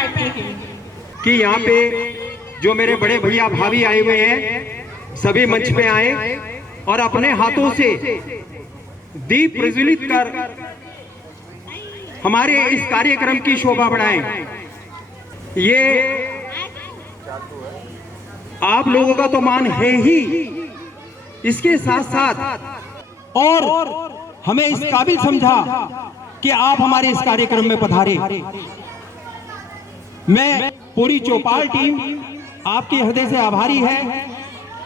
बैठे हैं कि यहाँ पे जो मेरे बड़े भैया भाभी आए हुए हैं सभी मंच पे आए और अपने हाथों से दीप प्रज्वलित कर हमारे इस कार्यक्रम की शोभा बढ़ाएं। ये आप लोगों का तो मान है ही, इसके साथ साथ और हमें इस काबिल समझा कि आप हमारे इस कार्यक्रम में पधारे। मैं पूरी चौपाल टीम आपके हृदय से आभारी है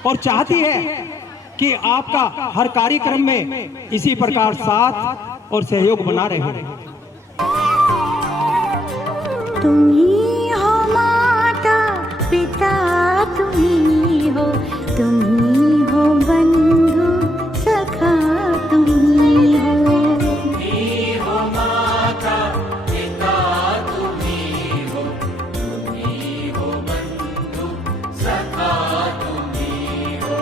और चाहती है कि आपका हर कार्यक्रम में इसी प्रकार साथ और सहयोग बना रहे। तुम ही हो माता पिता, तुम ही हो बंधु सखा, तुम ही हो माता पिता, तुम ही हो बंधु सखा, तुम ही हो।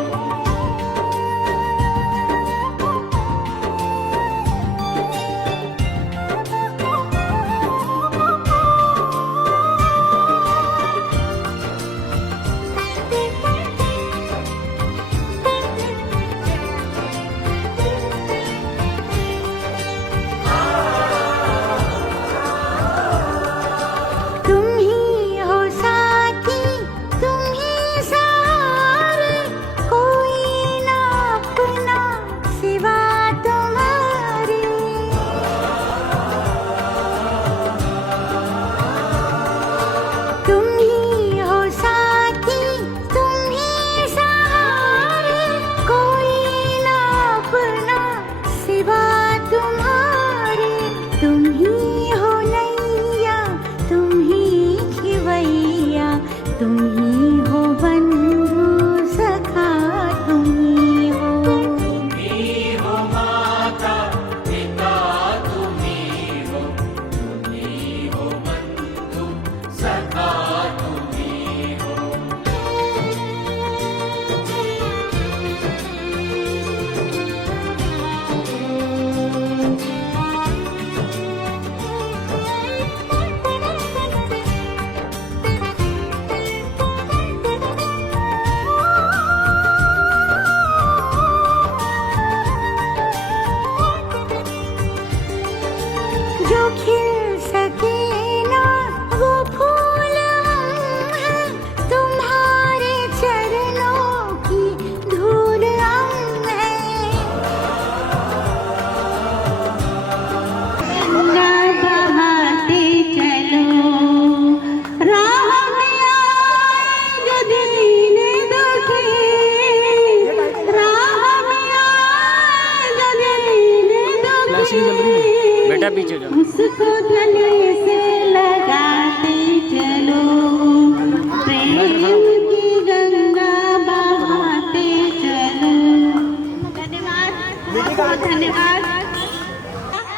बेटा पीछे जाओ। उसको गले से लगाते चलो, प्रेम की गंगा बहाते चलो। धन्यवाद।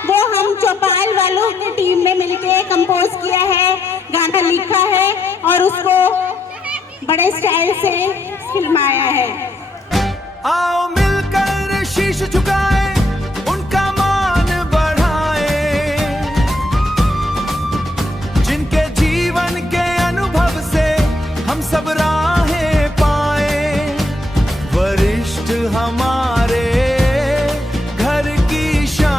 वो हम चौपाल वालों की टीम में मिलके कंपोज किया है, गाना लिखा है और उसको बड़े स्टाइल से फिल्माया है। आओ मिलकर शीश झुकाए, उनका मान बढ़ाए, जिनके जीवन के अनुभव से हम सब राहें पाए। वरिष्ठ हमारे घर की शान,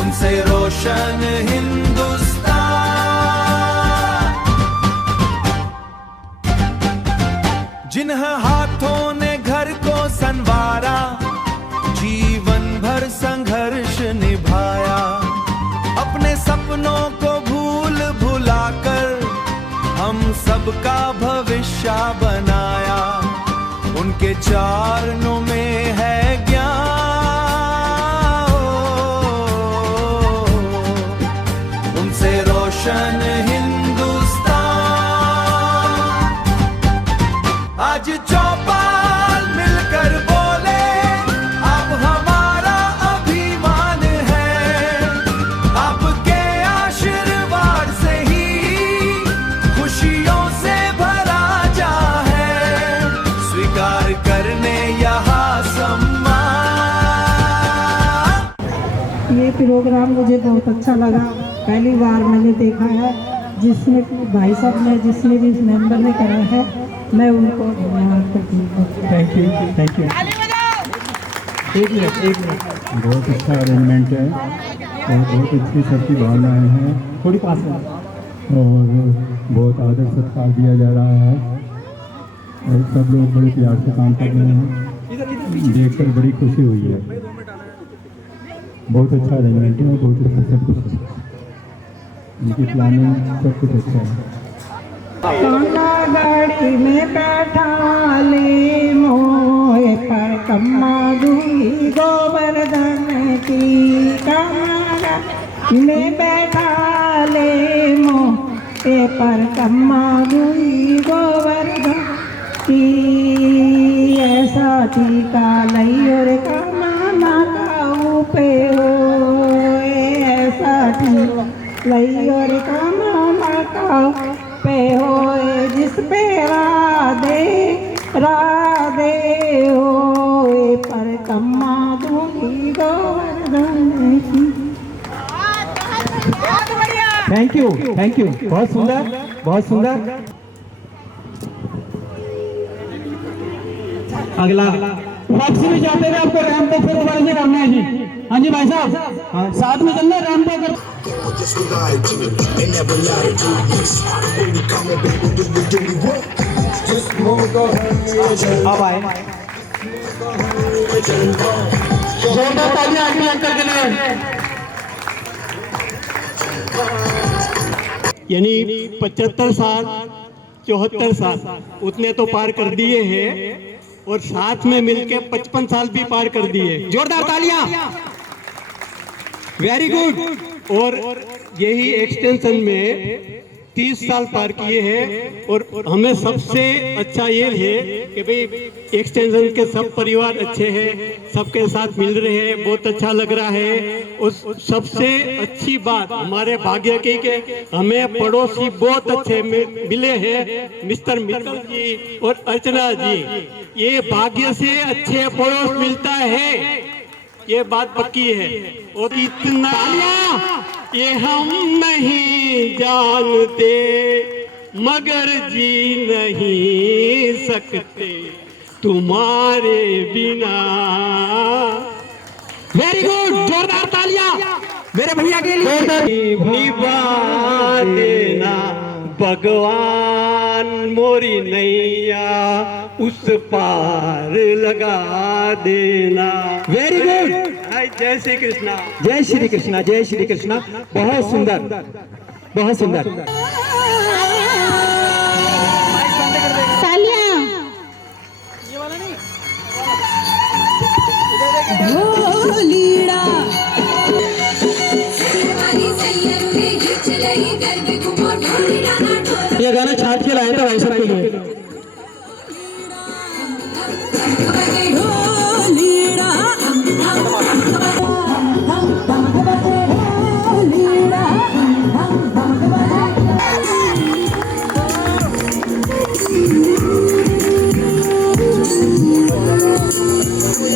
उनसे रोशन हिंदुस्तान। जिन्ह हाथों ने घर को संवारा, जीवन भर संघर्ष निभाया, अपने सपनों को भूल भुलाकर हम सबका भविष्य बनाया। उनके चरणों में है ज्ञान, उनसे रोशन हिंदुस्तान। आज चौपाल मिलकर बोले, अब हमारा अभिमान है, आपके आशीर्वाद से ही खुशियों से भरा जा है। स्वीकार करने यहाँ सम्मान। ये प्रोग्राम मुझे बहुत अच्छा लगा। पहली बार मैंने देखा है, जिसने भाई साहब ने, जिसने भी इस मेंबर ने करा है, मैं उनको धन्यवाद करती हूँ। Thank you, thank you. एक मिनट। बहुत अच्छा अरेंजमेंट है और बहुत अच्छी सबकी भावनाएं हैं थोड़ी पास में। और बहुत आदर सत्कार दिया जा रहा है और सब लोग बड़े प्यार से काम कर रहे हैं, देखकर बड़ी खुशी हुई है। बहुत अच्छा अरेंजमेंट है और बहुत अच्छा सब कुछ है, उनकी प्लानिंग सब कुछ अच्छा है। कांटा गाड़ी में बैठा ले मोए पर कम्मा दूंगी गोवर्धन की, कांटा में बैठा ले मोए पर कम्मा दूंगी गोवर्धन की, ऐसा टीका लई और कामा काऊ पे हो, ऐसा टीका लई और कामा काऊ पे होए, जिस पे राधे होए पर कम्मा दूंगी गोवर्धन की। Thank you, thank you. बहुत सुंदर, बहुत सुंदर। अगला वापसी में जाते हुए आपको रैंप पे फिर ऊपर से करना है जी। हाँ जी भाई साहब, हाँ साथ में चलना, रैंप पे कर। अब आए जोरदार तालियां आंटी अंकल के लिए। यानी 75 साल 74 साल उतने तो पार कर दिए हैं और साथ में मिलके 55 साल भी पार कर दिए। जोरदार तालियां। Very good. और यही एक्सटेंशन में 30 साल पार किए हैं और हमें सबसे अच्छा ये है कि भाई एक्सटेंशन के सब परिवार अच्छे हैं, सबके साथ मिल रहे हैं, बहुत अच्छा लग रहा है। उस सबसे अच्छी बात हमारे भाग्य की कि हमें पड़ोसी बहुत अच्छे मिले हैं, मिस्टर मित्तल जी और अर्चना जी। ये भाग्य से अच्छे पड़ोस मिलता है, ये बात पक्की है। और इतना ये हम नहीं जानते मगर जी नहीं सकते तुम्हारे बिना। वेरी गुड, जोरदार तालियां मेरे भैया के लिए। निभा देना भगवान मोरी नैया उस पार लगा देना। Very good. जय श्री कृष्णा, जय श्री कृष्णा, जय श्री कृष्णा। बहुत सुंदर, बहुत सुंदर। तालियां। ढोलीड़ा ये गाना छाट के लाया था भाई साहब के लिए।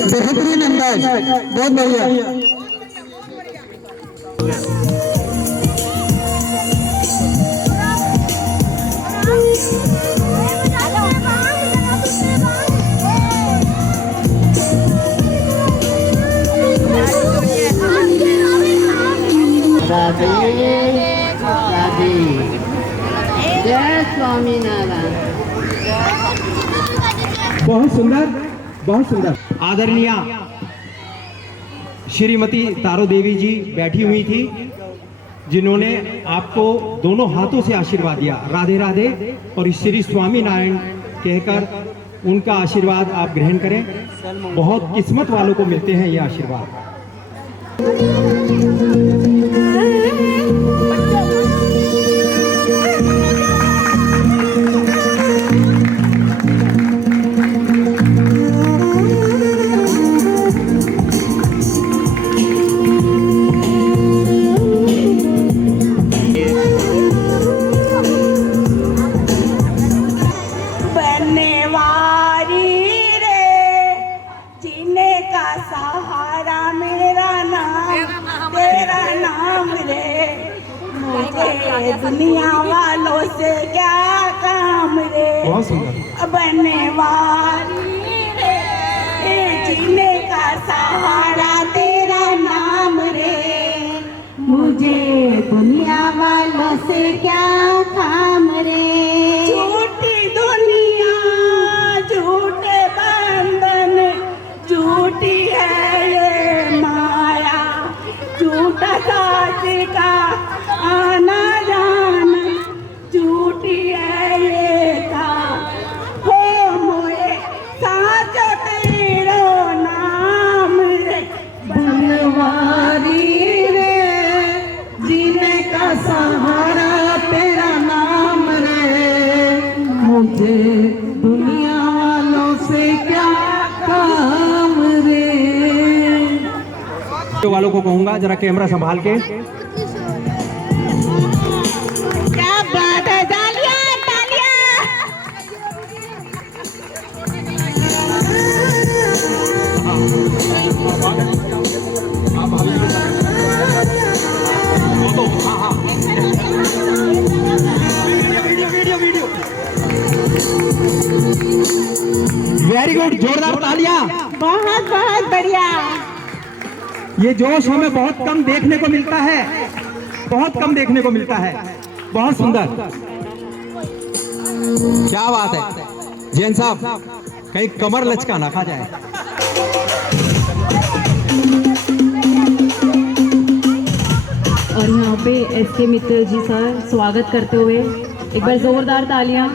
बेहतरीन अंदाज, बहुत बढ़िया। जय स्वामीनारायण। बहुत सुंदर, बहुत सुंदर। आदरणीय श्रीमती तारो देवी जी बैठी हुई थी, जिन्होंने आपको दोनों हाथों से आशीर्वाद दिया, राधे राधे और श्री स्वामी नारायण कहकर उनका आशीर्वाद आप ग्रहण करें। बहुत किस्मत वालों को मिलते हैं ये आशीर्वाद। सहारा मेरा नाम दुनिया वालों से क्या काम रे, बहुत सुंदर। बनने वाली रे, जीने का सहारा तेरा नाम रे, मुझे दुनिया वालों से क्या काम रे। झूठी दुनिया, झूठे बंधन, झूठी है ये माया, झूठा साथ का आना जाना, झूठी है ये था हो मोए साच तेरो नाम रे, बनवारी रे, जीने का सहारा तेरा नाम रे, मुझे दुनिया वालों से क्या काम रे। वालों को कहूंगा जरा कैमरा संभाल के। क्या बात है, तालियां तालियां। वेरी गुड, जोरदार तालियां। बहुत बहुत बढ़िया। ये जोश हमें बहुत कम देखने को मिलता है, बहुत कम देखने को मिलता है। बहुत सुंदर, क्या बात है। जैन साहब कहीं कमर लचका ना खा जाए। और यहाँ पे एसके मित्तल जी सर स्वागत करते हुए एक बार जोरदार तालियां।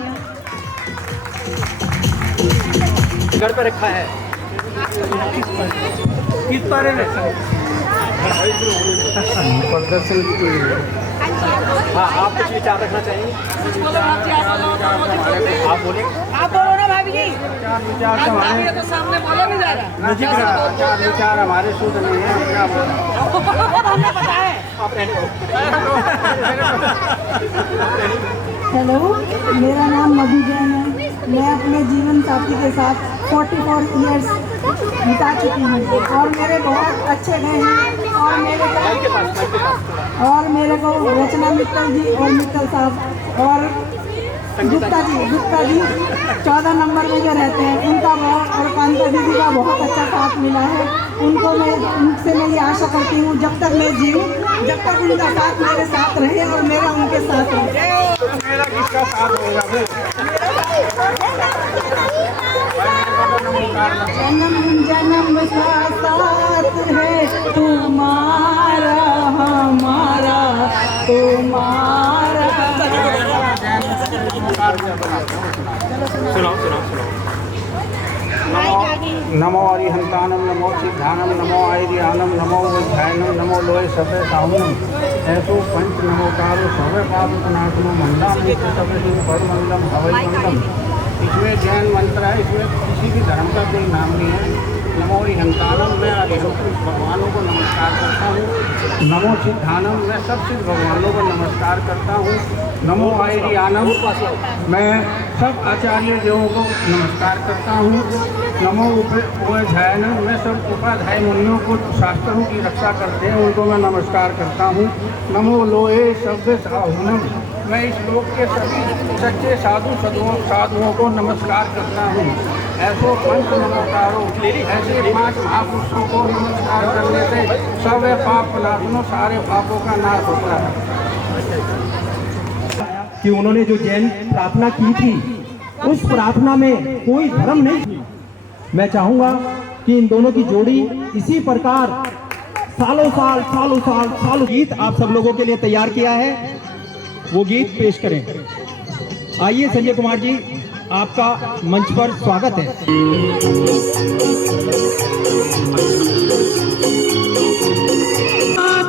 घर पे रखा है, किस बारे में प्रदर्शन के लिए। हाँ, आप कुछ विचार रखना चाहिए। आप बोले, आप बोलो ना भाभी जी। चार विचार तो हमारे तो सामने बोला नहीं जा रहा। नजीक रहा, चार विचार हमारे शुद्ध नहीं है। क्या बोला हमें पता है। आप हेलो, मेरा नाम मधु जैन है। मैं अपने जीवन साथी के साथ 44 इयर्स बिता चुकी हूँ और मेरे बहुत अच्छे गए हैं। और मेरे को रचना मित्तल जी और मित्तल साहब और गुप्ता जी 14 नंबर में जो रहते हैं उनका बहुत, और कांता दीदी का बहुत अच्छा साथ मिला है। उनसे मैं ये आशा करती हूँ जब तक मैं जीऊँ, जब तक उनका साथ मेरे साथ रहे और मेरा उनके साथ रहे। मेरा किसका साथ होगा फिर? जन्म जन्म का साथ है तुम्हारा, हमारा तुम्हारा। सुनाओ। नमो अरिहंतानम, नमो सिद्धानम, नमो आयर्यानम, नमो वैध्यायनम, नमो लोय सभ्य साहुनम, ऐसो पंच नमोकारो सर्व पाप नाशनो मंदाम सभ्य परमंडलम हवै मंडलम। इसमें जैन मंत्र है, इसमें किसी भी धर्म का कोई नाम नहीं है। नमो अरिहंतानम, मैं अरिहंत भगवानों को नमस्कार करता हूँ। नमो सिद्धानम, मैं सब सिद्ध भगवानों को नमस्कार करता हूँ। नमो आयर्यानम, मैं सब आचार्य देवों को नमस्कार करता हूँ। नमो उपाध्यायनम, मैं सब उपाध्याय मुनियों को शास्त्रों की रक्षा करते हैं उनको मैं नमस्कार करता हूँ। नमो लोहे शब्द साहुनम, मैं इस लोक के सभी सच्चे साधुओं को नमस्कार करता हूँ। ऐसो पंच नमस्कारों, ऐसे 5 महापुरुषों को नमस्कार करने से सब पाप नाशनो, सारे पापों का नाश होता है। कि उन्होंने जो जैन प्रार्थना की थी उस प्रार्थना में कोई धर्म नहीं थी। मैं चाहूंगा कि इन दोनों की जोड़ी इसी प्रकार सालों साल गीत आप सब लोगों के लिए तैयार किया है, वो गीत पेश करें। आइए संजय कुमार जी, आपका मंच पर स्वागत है।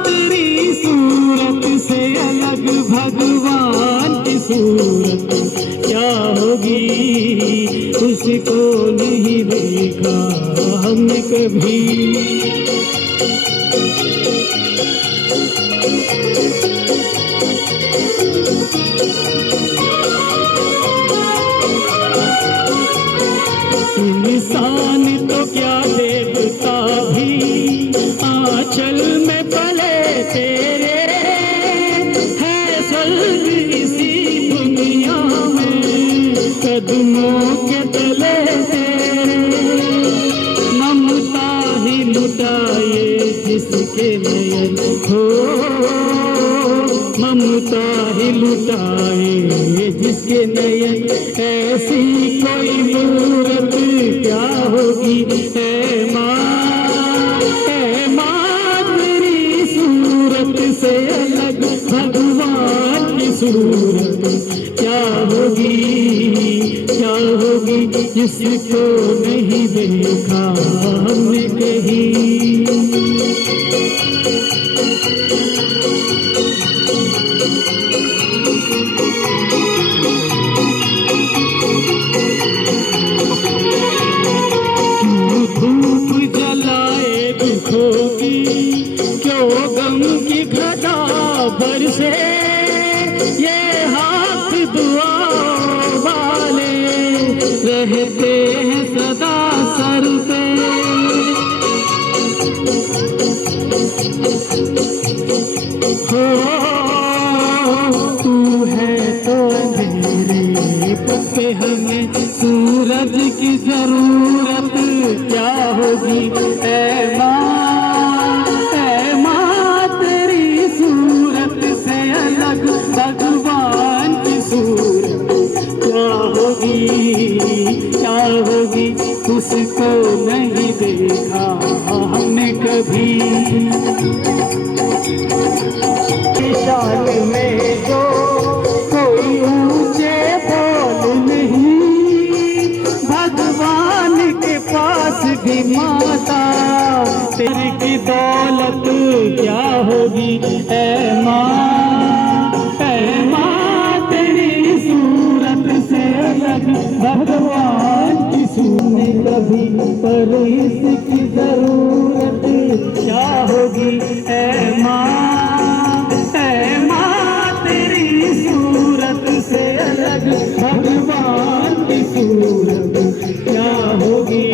तेरी सूरत से अलग भगवान की सूरत क्या होगी, उसको नहीं देखा हमने कभी। इंसान तो क्या देवता भी आंचल में पले तेरे है नयन हो, ममता ही लुटाए जिसके नयन, ऐसी कोई मूरत क्या होगी। है माँ तेरी सूरत से अलग भगवान की सूरत क्या होगी, क्या होगी, जिसको नहीं देखा हमने कहीं। क्यों धूप जलाए दुखों की, क्यों गम की घटा बरसे, ये हाथ दुआ वाले रहते हैं सदा सर पे। हो तू है तो अंधेरे पे हमें सूरज की जरूरत क्या होगी। ऐ माँ तेरी सूरत से अलग भगवान की सूरत क्या होगी, क्या होगी, उसको नहीं देखा हमने कभी। शान में जो कोई ऊंचे बोल नहीं, भगवान के पास भी माता तेरी की दौलत क्या होगी। ऐ माँ तेरी सूरत से अलग भगवान की सूरत कभी, पर इसकी जरूरत क्या होगी। ऐ माँ तेरी सूरत से अलग भगवान की सूरत क्या होगी,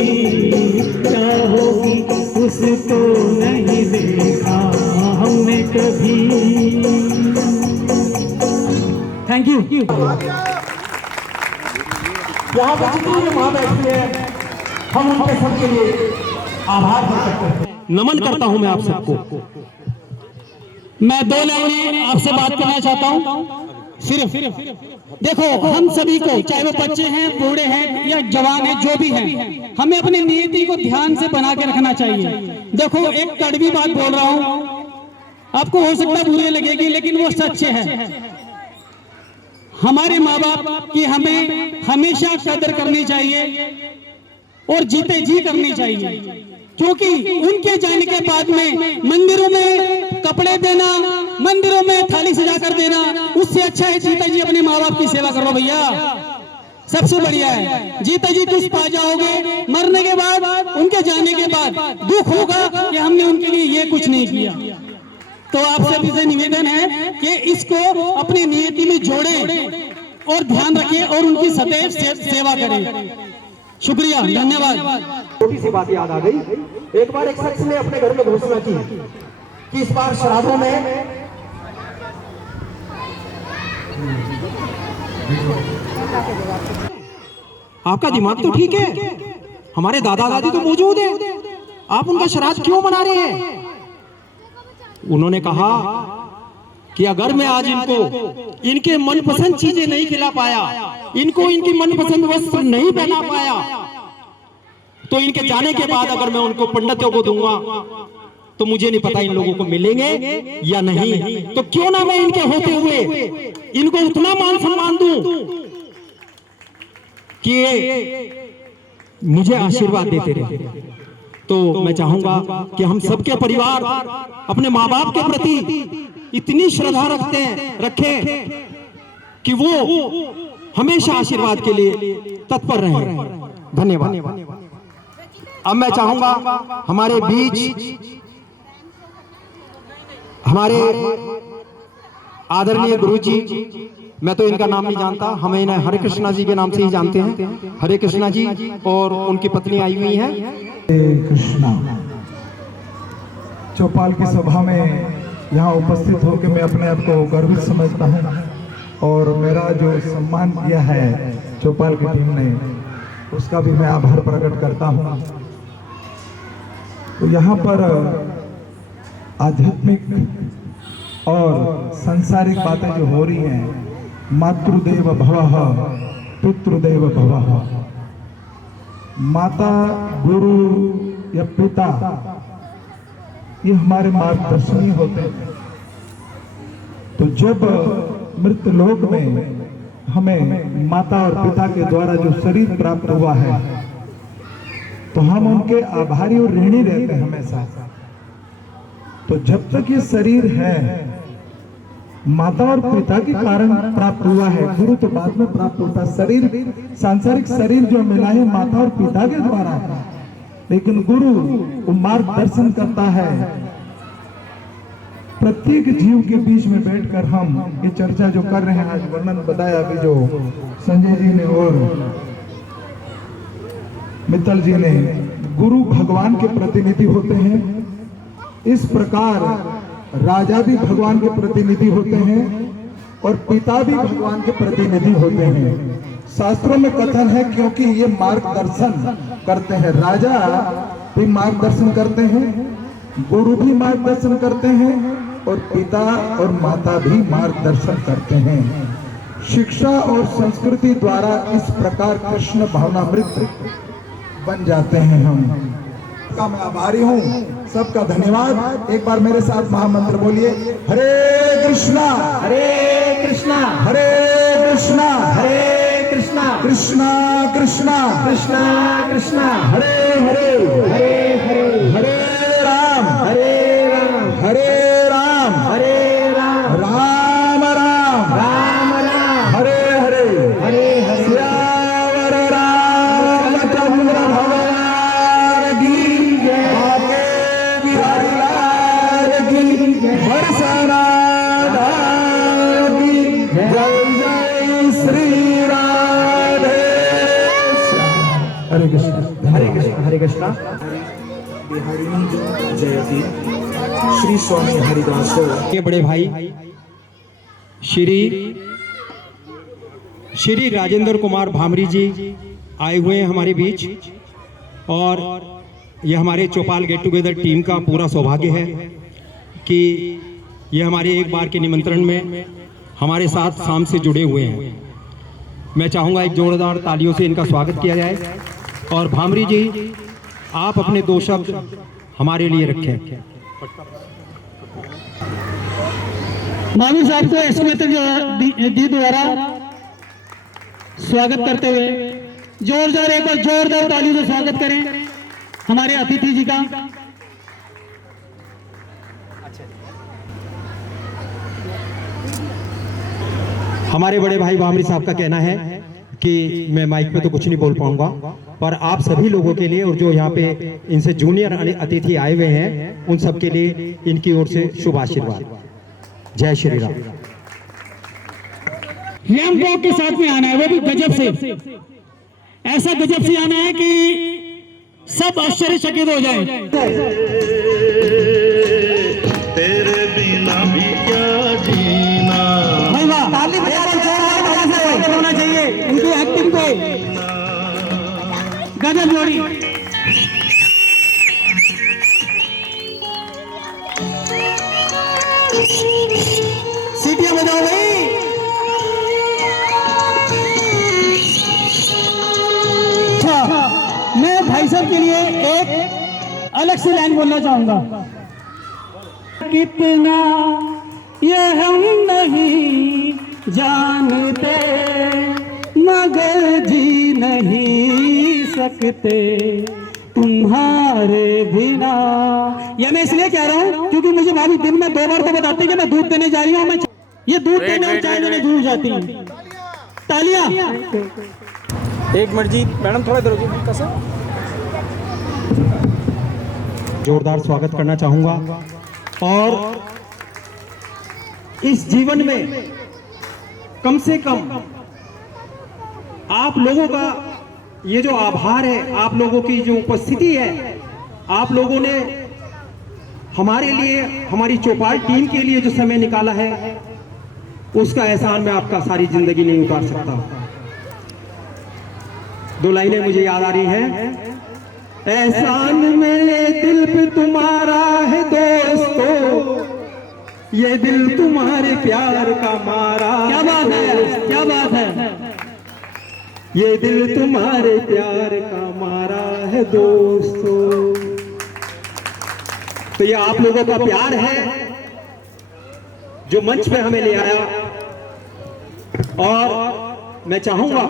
क्या होगी, उसको नहीं देखा हमने कभी। Thank you. यहाँ पे जितनी भी माँ बैठी है, हम उनके सबके लिए आभार व्यक्त करते हैं। नमन करता हूँ मैं आप सबको। मैं 2 लाइनें आपसे बात करना चाहता हूँ। सिर्फ देखो, हम सभी को, चाहे वो बच्चे हैं, बूढ़े हैं या जवान हैं, जो भी हैं, हमें अपनी नियति को ध्यान से बना के रखना चाहिए। देखो, एक कड़वी बात बोल रहा हूँ, आपको हो सकता है बुरी लगेगी, लेकिन वो सच है। हमारे माँ बाप की हमें हमेशा कदर करनी चाहिए और जीते जी करनी चाहिए, क्योंकि उनके जाने के बाद में मंदिरों में कपड़े देना, मंदिरों में थाली सजा कर देना, उससे अच्छा है जीता जी अपने माँ बाप की सेवा करो भैया, सबसे बढ़िया है। जीता जी कुछ पा जाओगे, मरने के बाद, उनके जाने के बाद दुख होगा कि हमने उनके लिए ये कुछ नहीं किया। तो आप सभी से निवेदन है कि इसको अपनी नियति में जोड़ें और ध्यान रखें और उनकी सदैव सेवा करें। शुक्रिया, धन्यवाद। छोटी सी बात याद आ गई। एक बार एक शख्स ने अपने घर में घोषणा की कि इस बार श्राद्धों में आपका दिमाग तो ठीक है, हमारे दादा दादी तो मौजूद है, आप उनका श्राद्ध क्यों मना रहे हैं। उन्होंने कहा कि अगर मैं आज इनको इनके मनपसंद चीजें नहीं खिला पाया, इनको इनकी मनपसंद वस्त्र नहीं पहना पाया, तो इनके जाने के बाद अगर मैं उनको पंडितों को दूंगा तो मुझे नहीं पता इन लोगों को मिलेंगे या नहीं। तो क्यों ना मैं इनके होते हुए इनको उतना मान सम्मान दूं कि मुझे आशीर्वाद देते रहे। तो मैं चाहूंगा कि हम सबके परिवार अपने माँ बाप के प्रति इतनी श्रद्धा रखें कि वो हमेशा आशीर्वाद के लिए तत्पर रहें। धन्यवाद। अब मैं चाहूंगा हमारे बीच हमारे आदरणीय गुरुजी, मैं तो इनका नाम नहीं जानता, हमें इन्हें हरे कृष्णा जी के नाम से ही जानते हैं। हरे कृष्णा जी और उनकी पत्नी आई हुई हैं। कृष्णा चौपाल की सभा में यहाँ उपस्थित होकर मैं अपने आप को गर्वित समझता हूँ और मेरा जो सम्मान किया है चौपाल की टीम ने, उसका भी मैं आभार प्रकट करता हूँ। तो यहाँ पर आध्यात्मिक और सांसारिक बातें जो हो रही हैं, मातृदेव भवः पितृदेव भवः, माता गुरु या पिता ये हमारे मार्गदर्शनी होते हैं। तो जब मृत लोक में हमें माता और पिता के द्वारा जो शरीर प्राप्त हुआ है तो हम उनके आभारी और ऋणी रहते हैं हमेशा। तो जब तक ये शरीर है माता और पिता के कारण प्राप्त हुआ है, गुरु तो बाद में प्राप्त होता है। शरीर सांसारिक शरीर जो मिला है माता और पिता के द्वारा, लेकिन गुरु वो मार्गदर्शन करता है। प्रत्येक जीव के बीच में बैठकर हम ये चर्चा जो कर रहे हैं, आज वर्णन बताया अभी जो संजय जी ने और मित्तल जी ने, गुरु भगवान के प्रतिनिधि होते हैं। इस प्रकार राजा भी भगवान के प्रतिनिधि होते हैं और पिता भी भगवान के प्रतिनिधि होते हैं। शास्त्रों में कथन है क्योंकि ये मार्गदर्शन करते हैं, राजा भी मार्गदर्शन करते हैं, गुरु भी मार्गदर्शन करते हैं और पिता और माता भी मार्गदर्शन करते हैं। शिक्षा और संस्कृति द्वारा इस प्रकार कृष्ण भावनामृत बन जाते हैं हम। का मैं आभारी हूँ, सबका धन्यवाद। एक बार मेरे साथ महामंत्र बोलिए, हरे कृष्णा हरे कृष्णा हरे कृष्णा हरे कृष्णा कृष्णा कृष्णा कृष्णा कृष्णा हरे हरे हरे हरे हरे राम हरे राम हरे राम हरे राम राम राम राम राम हरे हरे हरे हरे श्यावर रामचंद्र भगवान की जय, आके बिहारी लाल की जय, बरसाना की जय, जय श्री राधे। हरे कृष्ण हरे कृष्ण हरे कृष्ण। बिहारी जयती श्री स्वामी हरिदास के बड़े भाई श्री राजेंद्र कुमार भामरी जी आए हुए हैं हमारे बीच, और यह हमारे चौपाल गेट टुगेदर टीम का पूरा सौभाग्य है कि ये हमारे एक बार के निमंत्रण में हमारे साथ शाम से जुड़े हुए हैं। मैं चाहूँगा एक जोरदार तालियों से इनका स्वागत किया जाए। और भामरी जी, आप अपने दो शब्द हमारे लिए रखें। मामी साहब को एसके दी द्वारा स्वागत करते हुए जोरदार एक बार जोरदार ताली से स्वागत करें हमारे अतिथि जी का। हमारे बड़े भाई भामरी साहब का कहना है कि मैं माइक पे तो कुछ नहीं बोल पाऊंगा, पर आप सभी लोगों के लिए और जो यहाँ पे इनसे जूनियर अतिथि आए हुए हैं उन सब के लिए इनकी ओर से शुभ आशीर्वाद। जय श्री राम। रैम वॉक के साथ में आना है, वो भी गजब से, ऐसा गजब से आना है कि सब आश्चर्यचकित हो जाए। तेरे बिना भी क्या जीना। भाई वाह, ताली होना चाहिए उनकी एक्टिंग पे, गजब जोड़ी। सीटियां बजाओ भाई। मैं भाई साहब के लिए एक अलग से लाइन बोलना चाहूंगा। कितना ये हम नहीं जानते मगर जी नहीं सकते तुम्हारे बिना। ये मैं इसलिए कह रहा हूँ क्योंकि मुझे भाभी दिन में 2 बार तो बताती है कि मैं दूध देने जा रही हूँ। मैं ये दूध देने और चाय देने दूर जाती हूँ। तालियां। एक मिनट जी मैडम, थोड़ा इधर हो कैसे। जोरदार स्वागत करना चाहूंगा। और इस जीवन में कम से कम आप लोगों का ये जो आभार है, आप लोगों की जो उपस्थिति है, आप लोगों ने हमारे लिए, हमारी चौपाल टीम के लिए जो समय निकाला है, उसका एहसान मैं आपका सारी जिंदगी नहीं उतार सकता। 2 लाइनें मुझे याद आ रही हैं एहसान मेरे दिल पे तुम्हारा है दोस्तों, ये दिल तुम्हारे प्यार का मारा। क्या बात है, क्या बात है। ये दिल तुम्हारे प्यार का मारा है दोस्तों। तो ये आप लोगों का प्यार है जो मंच पे हमें ले आया, और मैं चाहूंगा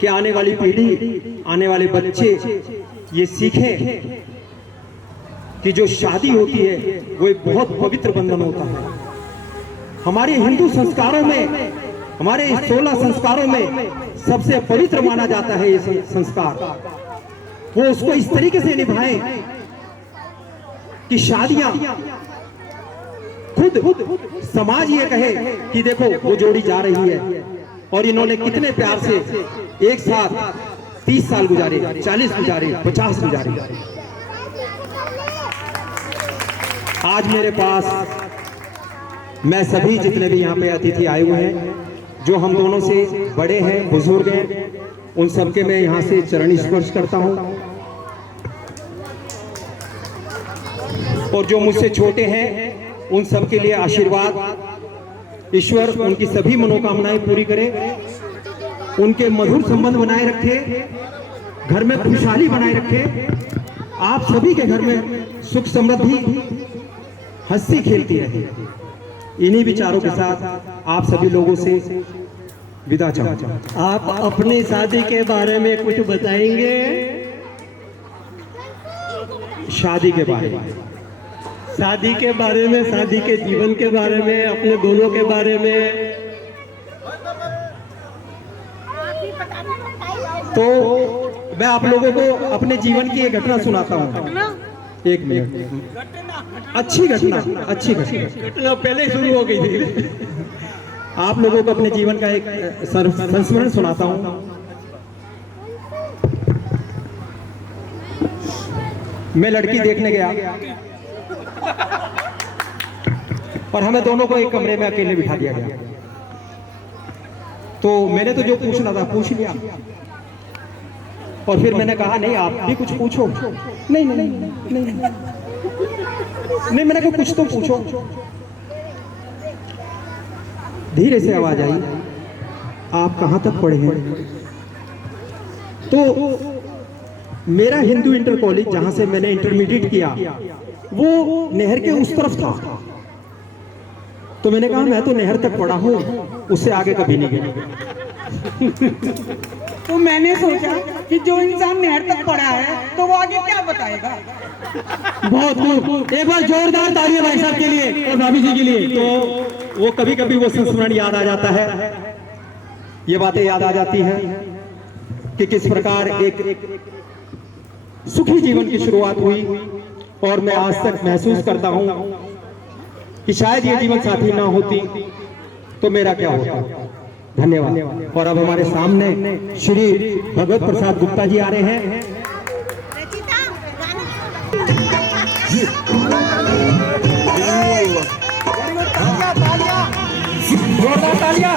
कि आने वाली पीढ़ी, आने वाले बच्चे ये सीखें कि जो शादी होती है वो एक बहुत पवित्र बंधन होता है। हमारे हिंदू संस्कारों में, हमारे 16 संस्कारों में सबसे पवित्र माना जाता है ये संस्कार। वो उसको इस तरीके से निभाएं कि शादियां खुद समाज ये कहे कि देखो वो जोड़ी जा रही है, और इन्होंने कितने प्यार से एक साथ 30 साल गुजारे, 40 गुजारे, 50 गुजारे। आज मेरे पास मैं सभी जितने भी यहाँ पे अतिथि आए हुए हैं, जो हम दोनों से बड़े हैं, बुजुर्ग हैं, उन सबके मैं यहाँ से चरण स्पर्श करता हूँ, और जो मुझसे छोटे हैं उन सबके लिए आशीर्वाद। ईश्वर उनकी सभी मनोकामनाएं पूरी करे, उनके मधुर संबंध बनाए रखे, घर में खुशहाली बनाए रखे, आप सभी के घर में सुख समृद्धि, हंसी खेलती रहे। इन्हीं विचारों के साथ आप सभी लोगों से विदा चाहता हूं। आप अपनी शादी के बारे में कुछ बताएंगे? शादी के बारे में, शादी के बारे में, शादी के जीवन के बारे में, अपने दोनों के बारे में। तो मैं आप लोगों को अपने जीवन की एक घटना सुनाता हूँ। एक मिनट। अच्छी घटना, अच्छी घटना पहले शुरू हो गई थी। आप लोगों को अपने जीवन का एक संस्मरण सुनाता हूँ। मैं लड़की देखने गया और हमें दोनों को एक कमरे में अकेले बिठा दिया गया। तो मैंने तो जो पूछना था पूछ लिया, और फिर मैंने कहा नहीं आप भी कुछ पूछो। नहीं नहीं नहीं नहीं, नहीं मैंने कहा कुछ तो पूछो। धीरे से आवाज आई, आप कहां तक पढ़े हैं? तो मेरा हिंदू इंटर कॉलेज जहां से मैंने इंटरमीडिएट किया वो नहर के उस तरफ था। तो मैंने कहा मैं तो नहर तक पढ़ा हूं, उससे आगे कभी नहीं गया। तो मैंने सोचा कि जो इंसान नहर तक पढ़ा है तो वो आगे क्या बताएगा। बहुत खूब, एक बार जोरदार तालियां भाई साहब के लिए और भाभी जी के लिए। तो वो कभी कभी वो संस्मरण याद आ जाता है, ये बातें याद आ जाती हैं कि किस प्रकार एक सुखी जीवन की शुरुआत हुई, और मैं आज तक महसूस करता हूं कि शायद ये जीवन साथी ना होती तो मेरा क्या होता। धन्यवाद। और अब हमारे सामने श्री भगवत प्रसाद गुप्ता जी आ रहे हैं। जोरदार तालियां।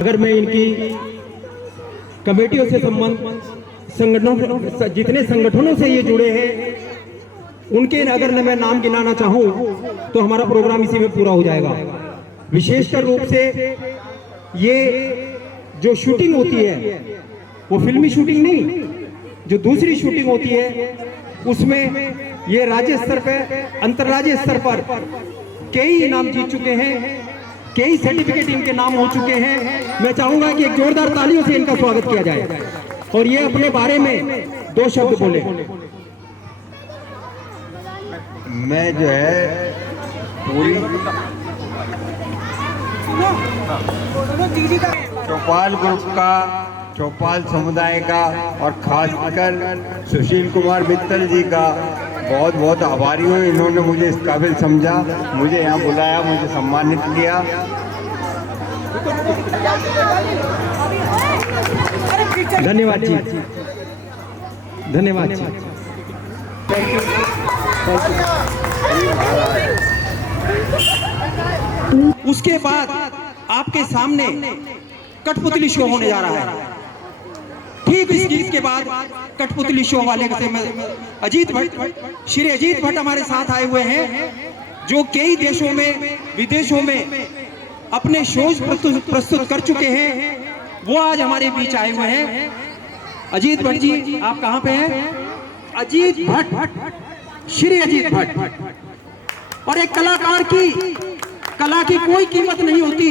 अगर मैं इनकी कमेटियों से संबंध, संगठनों, जितने संगठनों से ये जुड़े हैं उनके अगर मैं नाम गिनाना चाहूं तो हमारा प्रोग्राम इसी में पूरा हो जाएगा। विशेषकर रूप से ये जो शूटिंग होती है वो फिल्मी शूटिंग नहीं, जो दूसरी शूटिंग होती है उसमें ये राज्य स्तर पर, अंतर्राज्यीय स्तर पर कई इनाम जीत चुके हैं, कई सर्टिफिकेट इनके नाम हो चुके हैं। मैं चाहूंगा कि एक जोरदार तालियों से इनका स्वागत किया जाए और ये अपने बारे में 2 शब्द बोले। मैं जो है पूरी चौपाल ग्रुप का, चौपाल समुदाय का और खासकर सुशील कुमार मित्तल जी का बहुत बहुत आभारी हूँ। इन्होंने मुझे इस काबिल समझा, मुझे यहाँ बुलाया, मुझे सम्मानित किया। धन्यवाद जी, धन्यवाद जी। उसके बाद आपके सामने कठपुतली शो होने जा रहा है। ठीक इस गीत के बाद कठपुतली शो वाले से मैं अजीत भट्ट, श्री अजीत भट्ट हमारे साथ आए हुए हैं, जो कई देशों में विदेशों में अपने शोज प्रस्तुत कर चुके हैं। वो आज हमारे बीच आए हुए हैं। अजीत भट्ट जी, आप कहाँ पे हैं? अजीत भट्ट, श्री अजीत भट्ट। और एक कलाकार की कला की कोई कीमत नहीं होती,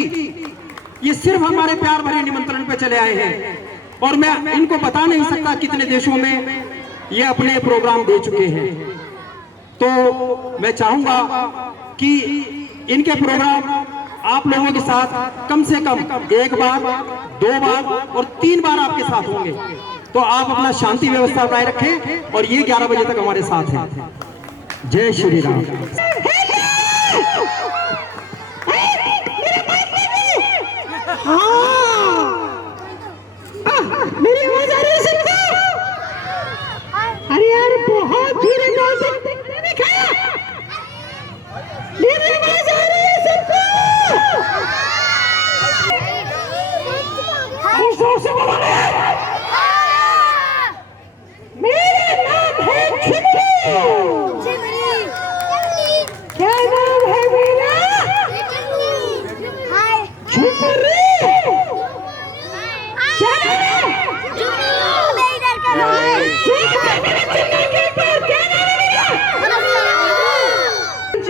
ये सिर्फ हमारे प्यार भरे निमंत्रण पे चले आए हैं। और मैं इनको बता नहीं सकता कितने देशों में ये अपने प्रोग्राम दे चुके हैं। तो मैं चाहूंगा कि इनके प्रोग्राम आप लोगों के साथ कम से कम 1 बार, 2 बार और 3 बार आपके साथ होंगे। तो आप अपना शांति व्यवस्था बनाए रखें और ये 11 बजे तक हमारे साथ हैं। जय श्री राम। मेरी आवाज आ रही है सबको? अरे यार बहुत धीरे दिखाया। मेरी आवाज आ रही है सबको? जोर से बोलो। मेरा नाम है चिट्टू। क्या नाम है मेरा? चिट्टू।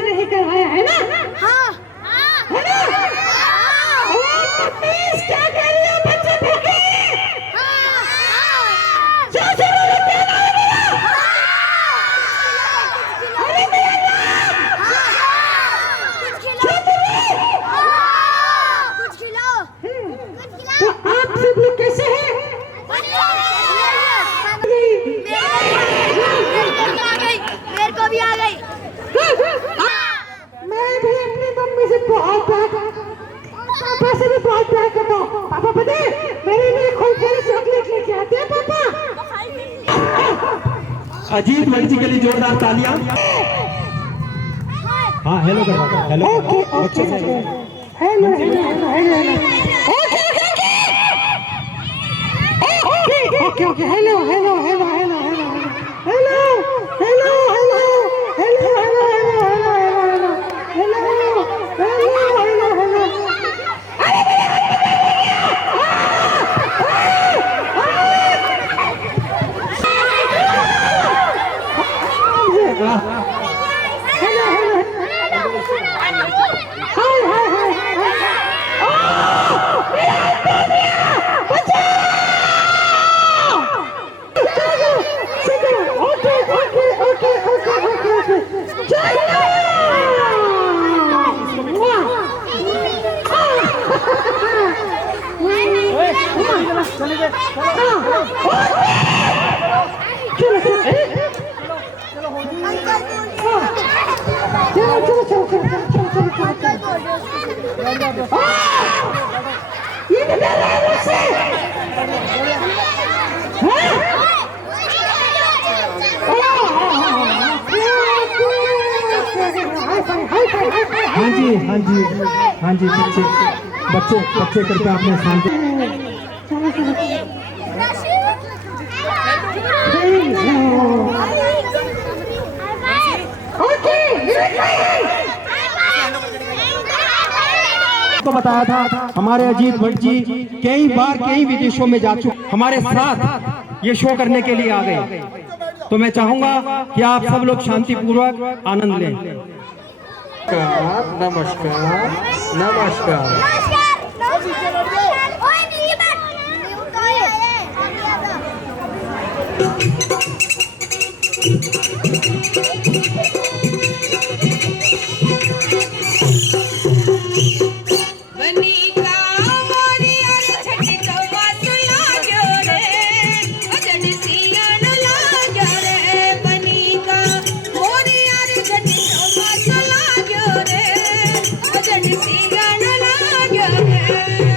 नहीं करवाया है ना? हाँ, है ना? क्या कर रही हो बच्चे भूखे? तो आप सब लोग कैसे हैं? मेरे को भी आ गई। मैं भी अपनी मम्मी से बहुत प्यार करता हूँ, पापा से भी बहुत प्यार करता हूँ। पापा पता है मेरे लिए खोल कर चॉकलेट लेके आते हैं पापा। अजीत भट्ट जी के लिए जोरदार तालियां। हाँ, हेलो करो, हेलो बच्चे से hello hello hello okay okay hello hello hello hello hello hello hello hello hello हाँ जी हाँ जी हाँ जी, बच्चे बच्चे बच्चे करके आपने शांति। तो बताया था हमारे अजीत भट्ट जी कई बार कई विदेशों में जा चुके, हमारे साथ ये शो करने के लिए आ गए। तो मैं चाहूंगा कि आप सब लोग शांतिपूर्वक आनंद लें। नमस्कार नमस्कार। Yeah.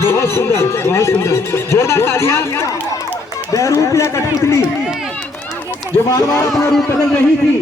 बहुत सुंदर, बहुत सुंदर, जोरदार तालियां। बहरूप या कठपुतली जो बार बार अपना रूप बदल रही थी।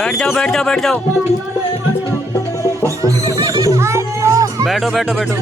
बैठ जाओ बैठ जाओ बैठ जाओ, बैठो बैठो बैठो।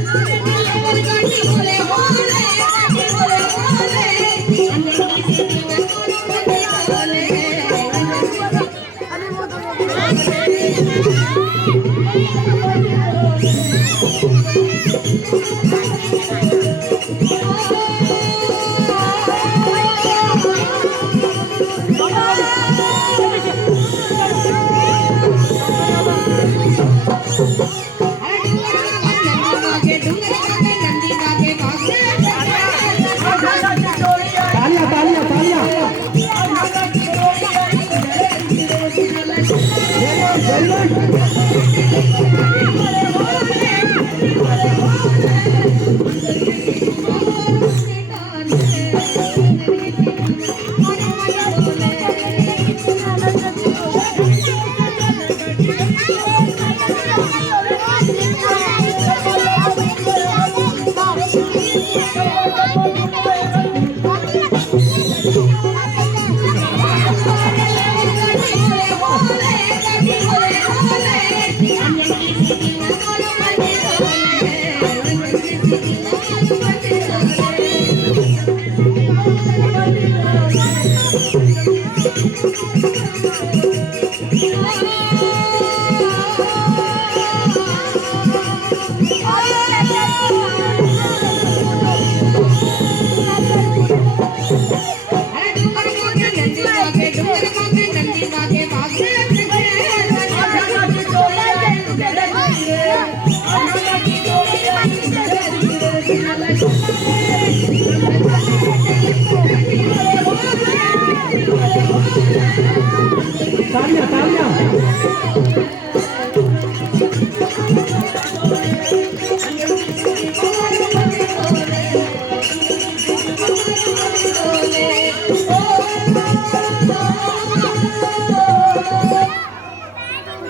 Thank you.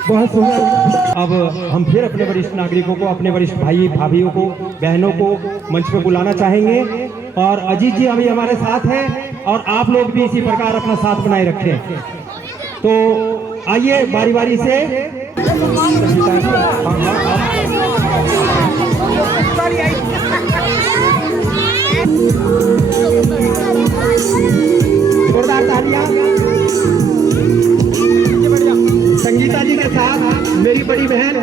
बहुत सुंदर। अब हम फिर अपने वरिष्ठ नागरिकों को, अपने वरिष्ठ भाई भाभीियों को, बहनों को मंच पे बुलाना चाहेंगे। और अजीत जी अभी हमारे साथ हैं और आप लोग भी इसी प्रकार अपना साथ बनाए रखें। तो आइए बारी बारी से। जोरदार तालियां संगीता जी के साथ मेरी बड़ी बहन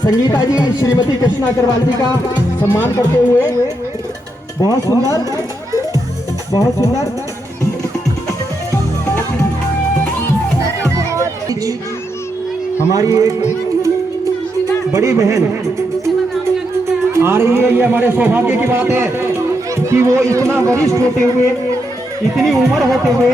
संगीता जी श्रीमती कृष्णा अग्रवाल जी का सम्मान करते हुए बहुत सुंदर, बहुत सुंदर। हमारी एक बड़ी बहन आ रही है। ये हमारे सौभाग्य की बात है कि वो इतना वरिष्ठ होते हुए, इतनी उम्र होते हुए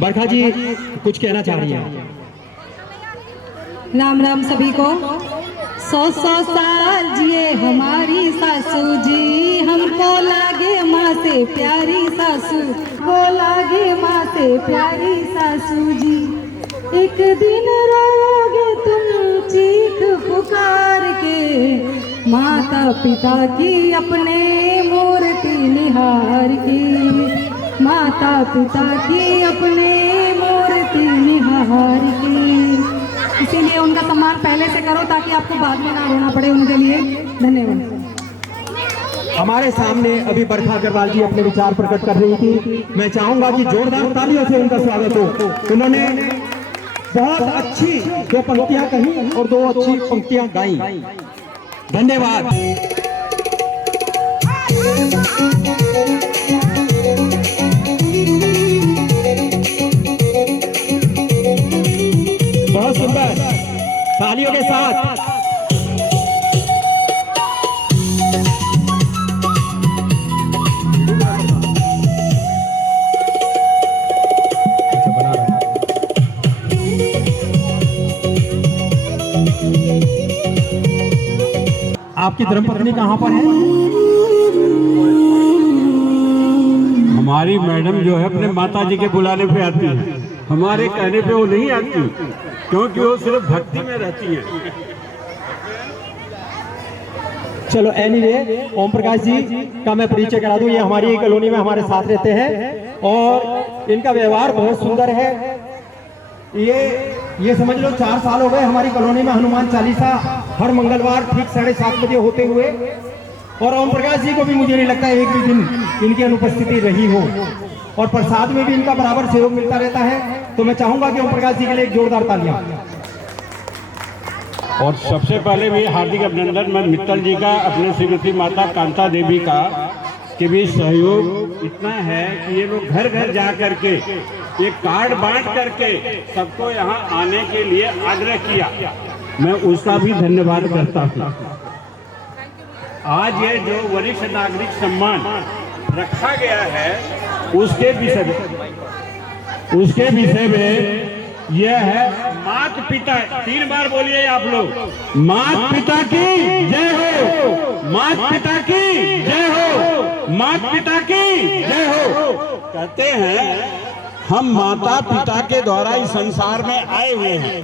बरखा जी कुछ कहना चाह रही है। राम राम सभी को। 100 साल जिए हमारी सासू जी, हमको लागे माँ से प्यारी सासू, वो लागे माँ से प्यारी सासू जी। एक दिन रोगे तुम चीख पुकार के, माता पिता की अपने मूर्ति निहार की, माता पिता की अपने मूर्ति निहार की। इसीलिए उनका सम्मान पहले से करो ताकि आपको बाद में ना रोना पड़े उनके लिए। धन्यवाद। हमारे सामने अभी बरखा अग्रवाल जी अपने विचार प्रकट कर रही थी। मैं चाहूंगा कि जोरदार तालियों से उनका स्वागत हो। उन्होंने बहुत अच्छी 2 पंक्तियां कही और 2 अच्छी पंक्तियां गाई। धन्यवाद। बहुत सुंदर तालियों के साथ आपकी धर्मपत्नी कहाँ पर है? हमारी मैडम जो है अपने माता जी के बुलाने पे आती है, हमारे कहने पे वो नहीं आती, क्योंकि वो सिर्फ भक्ति में रहती है। चलो एनीवे, ओम प्रकाश जी का मैं परिचय करा दूं। ये हमारी कॉलोनी में हमारे साथ रहते हैं और इनका व्यवहार बहुत सुंदर है। ये समझ लो 4 साल हो गए हमारी कॉलोनी में हनुमान चालीसा हर मंगलवार ठीक 7:30 बजे होते हुए। और ओम प्रकाश जी को भी मुझे नहीं लगता एक भी दिन इनकी अनुपस्थिति रही हो, और प्रसाद में भी इनका बराबर सहयोग मिलता रहता है। तो मैं चाहूंगा कि ओम प्रकाश जी के लिए एक जोरदार तालियां। और सबसे पहले भी हार्दिक अभिनंदन मैं मित्तल जी का, अपने श्रीमती माता कांता देवी का के भी सहयोग इतना है कि ये लोग घर घर जा करके एक कार्ड बांट करके सबको यहाँ आने के लिए आग्रह किया। मैं उसका भी धन्यवाद करता हूँ। आज ये जो वरिष्ठ नागरिक सम्मान रखा गया है उसके विषय में यह है माता पिता। 3 बार बोलिए आप लोग, माता पिता की जय हो, माता पिता की जय हो, माता पिता की जय हो। कहते हैं हम माता पिता के द्वारा इस संसार में आए हुए हैं,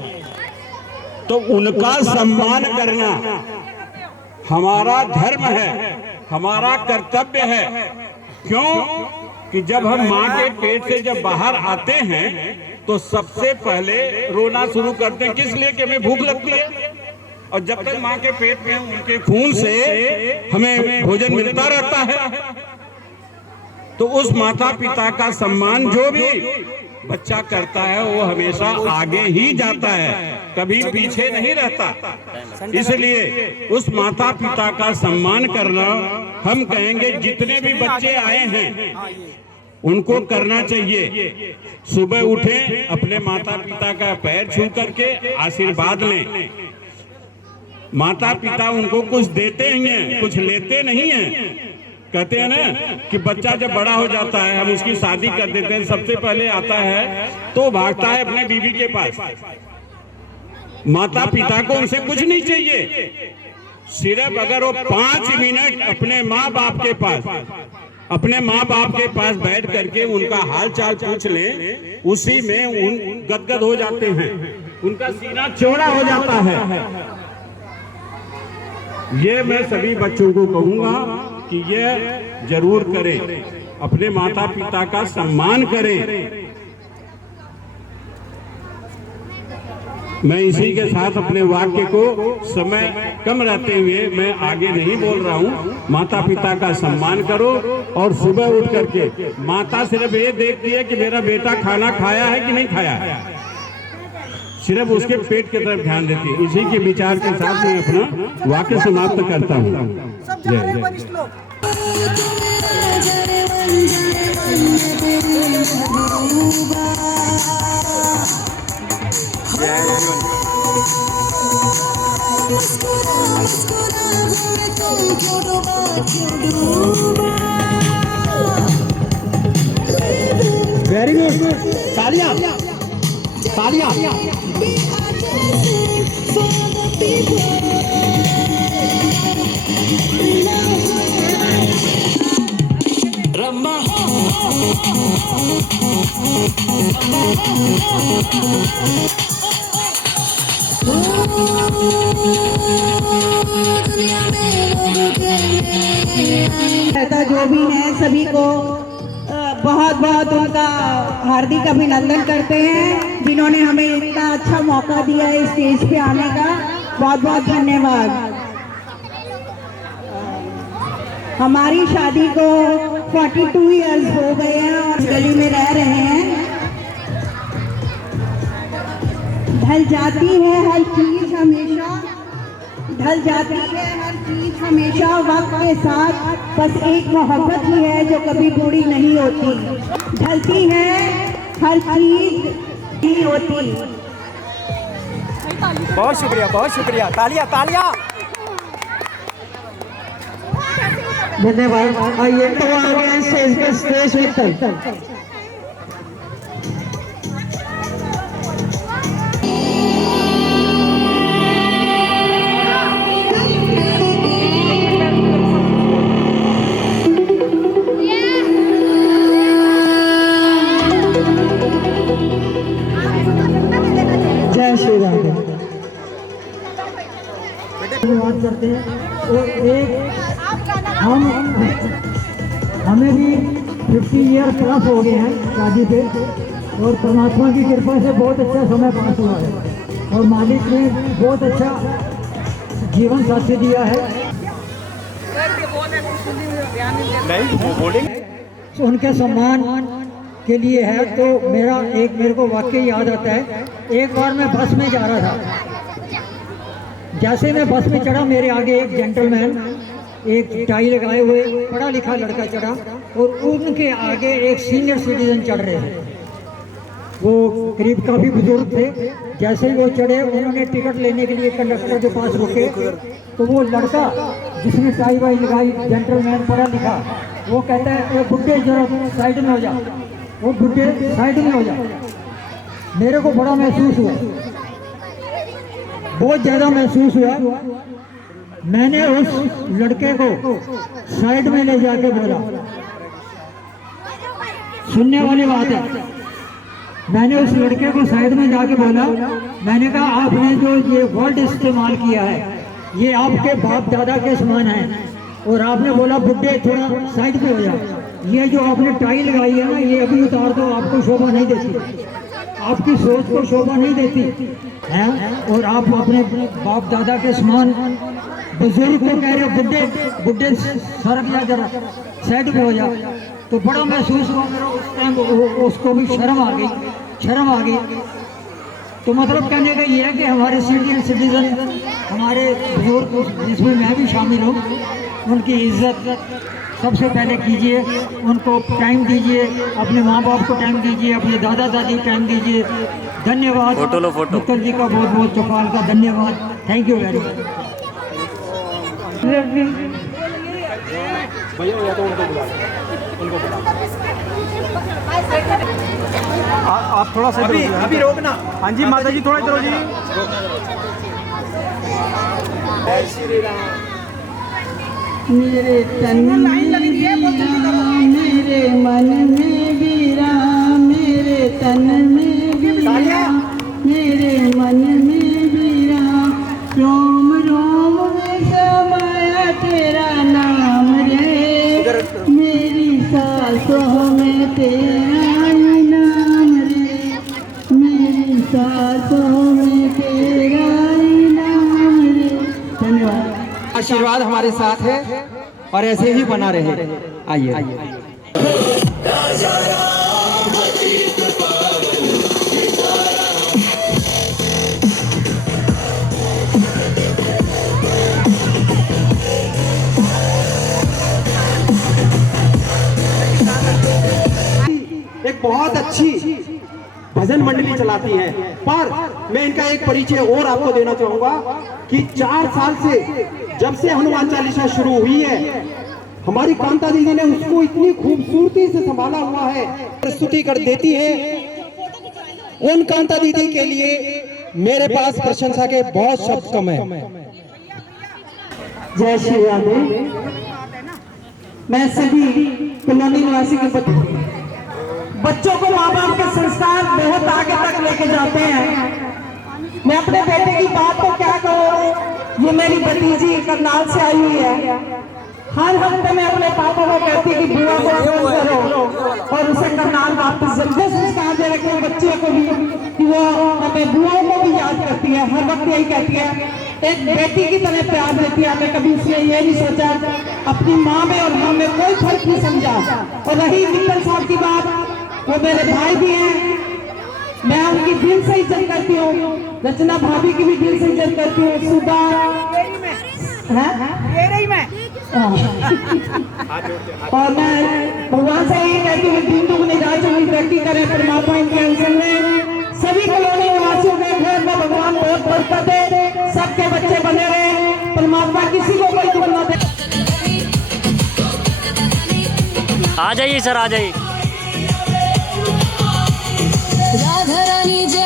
तो उनका सम्मान करना हमारा धर्म है, हमारा कर्तव्य है। क्यों? कि जब हम माँ के पेट से जब बाहर आते हैं तो सबसे पहले रोना शुरू करते हैं। किस लिए? कि हमें भूख लगती है, और जब तक माँ के पेट में उनके खून से हमें भोजन मिलता रहता है, तो उस माता पिता का सम्मान जो भी बच्चा करता है वो हमेशा आगे ही जाता है, कभी पीछे नहीं रहता। इसलिए उस माता पिता का सम्मान करना हम कहेंगे जितने भी बच्चे आए हैं उनको करना चाहिए। सुबह उठें, अपने माता पिता का पैर छू करके आशीर्वाद लें। माता पिता उनको कुछ देते ही हैं, कुछ लेते नहीं हैं। कहते हैं ना कि बच्चा जब बड़ा हो जाता है हम उसकी शादी कर देते हैं, सबसे पहले आता है तो भागता है अपने बीवी के पास। माता पिता को उनसे कुछ नहीं चाहिए, सिर्फ अगर वो 5 मिनट अपने माँ बाप के पास बैठ करके उनका हाल चाल पूछ लें, उसी में उन गदगद हो जाते हैं, उनका सीना चौड़ा हो जाता है। ये मैं सभी बच्चों को कहूंगा कि ये जरूर करें, अपने माता पिता का सम्मान करें। मैं इसी के साथ अपने वाक्य को समय कम रहते हुए मैं आगे नहीं बोल रहा हूँ। माता पिता का सम्मान करो, और सुबह उठ करके माता सिर्फ ये देखती है कि मेरा बेटा खाना खाया है कि नहीं खाया है, सिर्फ उसके पेट की तरफ ध्यान देती है। इसी के विचार के साथ मैं अपना वाक्य समाप्त करता हूँ। जय जय। वेरी गुड, तालियां तालियां। रम्मा ऐसा जो भी है सभी को बहुत बहुत उनका हार्दिक अभिनंदन करते हैं, जिन्होंने हमें इतना अच्छा मौका दिया है स्टेज पे आने का। बहुत बहुत धन्यवाद। हमारी शादी को 42 इयर्स हो गए हैं और गली में रह रहे हैं। ढल जाती है हर चीज हमेशा, ढल जाती है हर चीज हमेशा वक्त के साथ, बस एक मोहब्बत ही है जो कभी पूरी नहीं होती। ढलती है हर चीज नहीं होती। बहुत शुक्रिया, बहुत शुक्रिया। तालियां तालियां। धन्यवाद। आइए तो आ गए स्टेज पे स्टेज मित्तल। जय श्री राम। बात करते हैं और एक हमें भी 50 ईयर प्लस हो गए हैं शादी पे, और परमात्मा की कृपा से बहुत अच्छा समय पास हुआ है, और मालिक ने बहुत अच्छा जीवन साथी दिया है। तो उनके सम्मान के लिए है। तो मेरे को वाक्य याद आता है। एक बार मैं बस में जा रहा था, जैसे मैं बस में चढ़ा मेरे आगे एक जेंटलमैन, एक टाई लगाए हुए पढ़ा लिखा लड़का चढ़ा, और उनके आगे एक सीनियर सिटीजन चढ़ रहे थे। वो करीब काफ़ी बुजुर्ग थे। जैसे ही वो चढ़े उन्होंने टिकट लेने के लिए कंडक्टर के पास रुके, तो वो लड़का जिसने टाई वाई लगाई, जेंटलमैन पढ़ा लिखा, वो कहता है वो बुड्ढे जरा साइड में हो जा, वो बुड्ढे साइड में हो जा। मेरे को बड़ा महसूस हुआ, बहुत ज़्यादा महसूस हुआ। मैंने उस लड़के को साइड में ले जाके बोला, सुनने वाली बात है, मैंने उस लड़के को साइड में जाके बोला, मैंने कहा आपने जो ये वर्ड इस्तेमाल किया है ये आपके बाप दादा के समान है, और आपने बोला बुड्ढे थोड़ा साइड पे हो जाओ। ये जो आपने टाई लगाई है ना, ये अभी उतार दो, आपको शोभा नहीं देती, आपकी सोच को शोभा नहीं देती है। और आप अपने बाप दादा के समान बुजुर्ग को कह रहे हो बुड्ढे बुड्ढे, सरक जा जरा, साइड पे हो जा। तो बड़ा महसूस हुआ मेरा उस टाइम, उसको भी शर्म आ गई। तो मतलब कहने का ये है कि हमारे सीनियर सिटीजन, हमारे बुजुर्ग जिसमें मैं भी शामिल हूँ, उनकी इज्जत सबसे पहले कीजिए, उनको टाइम दीजिए, अपने माँ बाप को टाइम दीजिए, अपने दादा दादी को टाइम दीजिए। धन्यवाद मित्तल जी का, बहुत बहुत चौपाल का धन्यवाद। Thank you very much. आप थोड़ा सा अभी रोकना। हाँ जी माता जी, थोड़ा इधर हो जी। जय श्री राम। मेरे तन में वीरा, मेरे मन में वीरा, मेरे तन में वीरा, मेरे मन में वीरा, रोम रोम में समाया तेरा नाम रे, मेरी सांसों में तेरा नाम रे, मेरी सांसों में तेरा नाम रे। धन्यवाद। आशीर्वाद हमारे साथ है और ऐसे ही बना रहे। आइए। एक बहुत अच्छी भजन मंडली चलाती है, पर मैं इनका एक परिचय और आपको देना चाहूंगा कि 4 साल से जब से हनुमान चालीसा शुरू हुई है, हमारी कांता दीदी ने उसको इतनी खूबसूरती से संभाला हुआ है, प्रस्तुति कर देती है। उन कांता दीदी के लिए मेरे पास प्रशंसा के बहुत शब्द कम है। जय श्री राधे। मैं सभी कॉलोनी निवासी के बच्चों को माँ बाप के संस्कार बहुत आगे तक लेके जाते हैं। मैं अपने बेटे की बात तो क्या कहूँ, ये मेरी भतीजी करनाल से आई हुई है। हर हफ्ते में अपने पापा को कहती कि बुआ को फोन करो और उसे करनाल वापस जल्दी संस्कार दे रखे बच्चे को भी, कि वो अपने बुआओं को भी याद करती है, हर वक्त यही कहती है, एक बेटी की तरह प्यार देती है। मैं कभी इसलिए ये नहीं सोचा, अपनी माँ में और हम में कोई फर्क नहीं समझा। और रही मित्तल साहब की बात, वो मेरे भाई भी हैं, मैं उनकी दिल से इज्जत करती हूँ। रचना भाभी की भी दिल से इज्जत करती हूँ। सुबह और मैं भगवान से यही कहती हूँ, दिन दुगनी रात चौगुनी तरक्की करें परमात्मा इनके अंचल में। सभी कॉलोनी निवासियों के घर में भगवान बहुत बरकत दे, सबके बच्चे बने रहे, परमात्मा किसी को कोई दुख न दे। आ जाइए सर, आ जाइए। राधा रानी जय,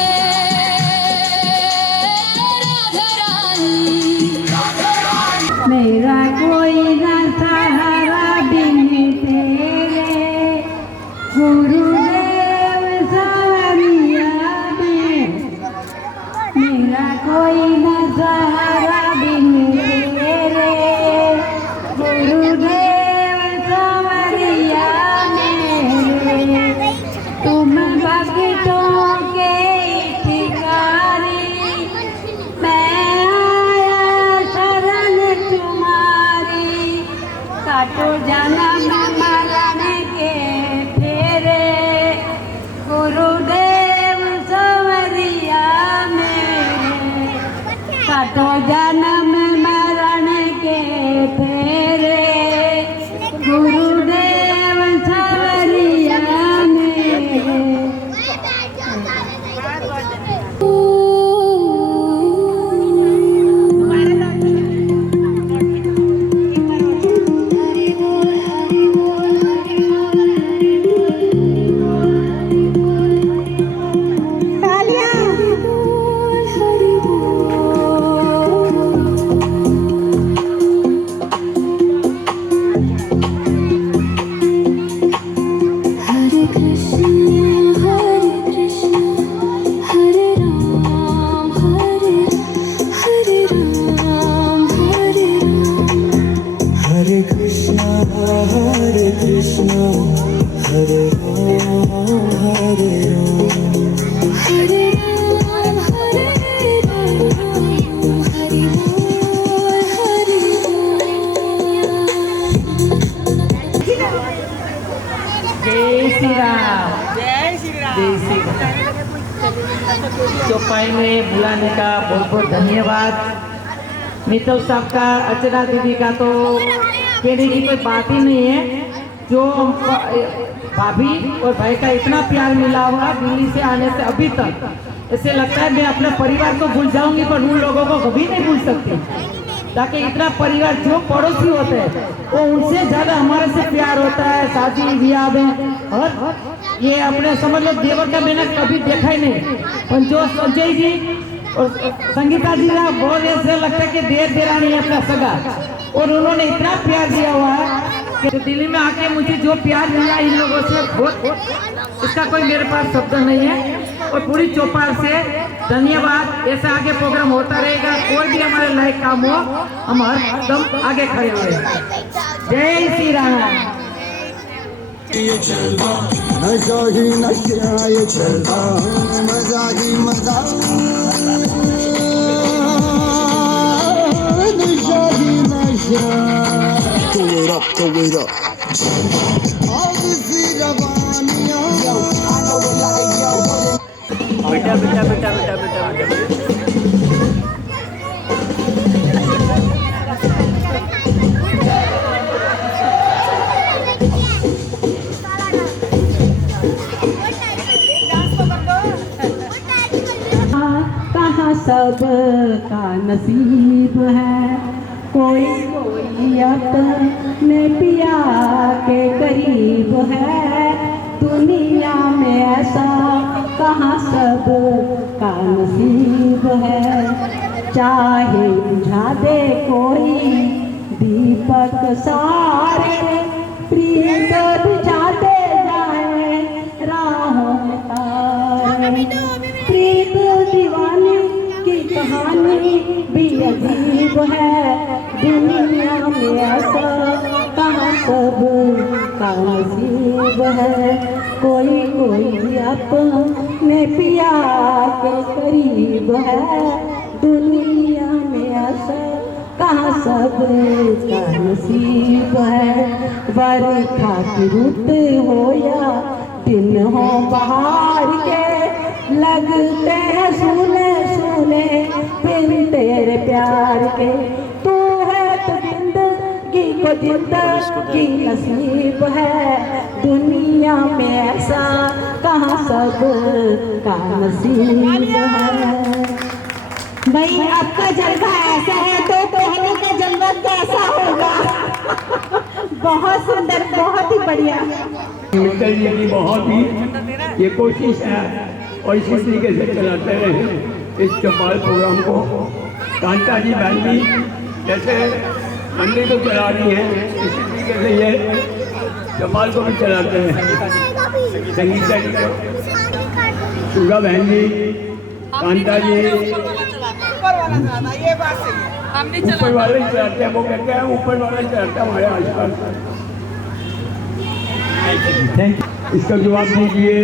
राधा रानी। मेरा कोई ना सहारा बिन तेरे, गुरुदेव सवरिया में। मेरा कोई ना सहारा बिन तेरे, गुरुदेव सवरिया में। तुम भक्तों के जय श्री राम। जय श्री राम। चौपाई में बुलाने का बहुत बहुत धन्यवाद। मित्तल साहब का, अर्चना दीदी का तो कहने की कोई बात ही नहीं है। जो भाभी और भाई का इतना प्यार मिला हुआ दिल्ली से आने से अभी तक, ऐसे लगता है मैं अपने परिवार को भूल जाऊंगी पर उन लोगों को कभी नहीं भूल सकती। ताकि इतना परिवार जो पड़ोसी होते हैं वो उनसे ज्यादा हमारे से प्यार होता है शादी ब्याह में। और ये अपने समझ लो देवर का मैंने कभी देखा ही नहीं, पर जो संजय जी और संगीता जी का बहुत ऐसा लगता है कि देर देरानी है अपना सगा, और उन्होंने इतना प्यार दिया हुआ है कि दिल्ली में आके मुझे जो प्यार मिला इन लोगों से बहुत, इसका कोई मेरे पास शब्द नहीं है। और पूरी चौपाल से धन्यवाद। ऐसा आगे प्रोग्राम होता रहेगा, कोई भी हमारे लायक काम हो हम हर दम आगे खड़े हुए। जय श्री राम। ये चलता नशा ही नशा, ये चलता मजा ही मजा, नशा ही नशा। Throw it up. All C रवानियाँ, I know it like yo. बेटा बेटा बेटा बेटा बेटा बेटा कहाँ सब का नसीब है, कोई कोई अपने पिया के करीब है। दुनिया में ऐसा कहाँ सब का नसीब है, चाहे बुझा दे कोई दीपक सारे, प्रीत बुझाते जाए राहों में तारे। प्रीत दीवानी की कहानी भी अजीब है, दुनिया में ऐसा कहाँ सब का नसीब है। कोई कोई अपने पिया के करीब है, दुनिया में ऐसा कहाँ सब का नसीब है। बरखा की रुत हो या दिन हो बहार के, लगते हैं सुने सुने बिन तेरे प्यार के। तू है तो जिंदगी को जिंदगी नसीब है, दुनिया में ऐसा कहाँ सब का नसीब है। भाई आपका जलवा ऐसा है तो पहले का जलवा कैसा होगा। बहुत सुंदर, बहुत ही बढ़िया। मित्तल जी की बहुत ही ये कोशिश है और इसी तरीके से चलाते रहे इस चौपाल प्रोग्राम को। कांता जी बहन भी जैसे मंडी को चला रही है, इसी तरीके से ये चौपाल को भी चलाते हैं। संगीता जी को, सुगा बहन जी, कांता जी, ऊपर वाले ही चलाते हैं। वो कहते हैं ऊपर वाला ही चलाता है हमारे आसपास। Thank you. इसका जवाब दीजिए।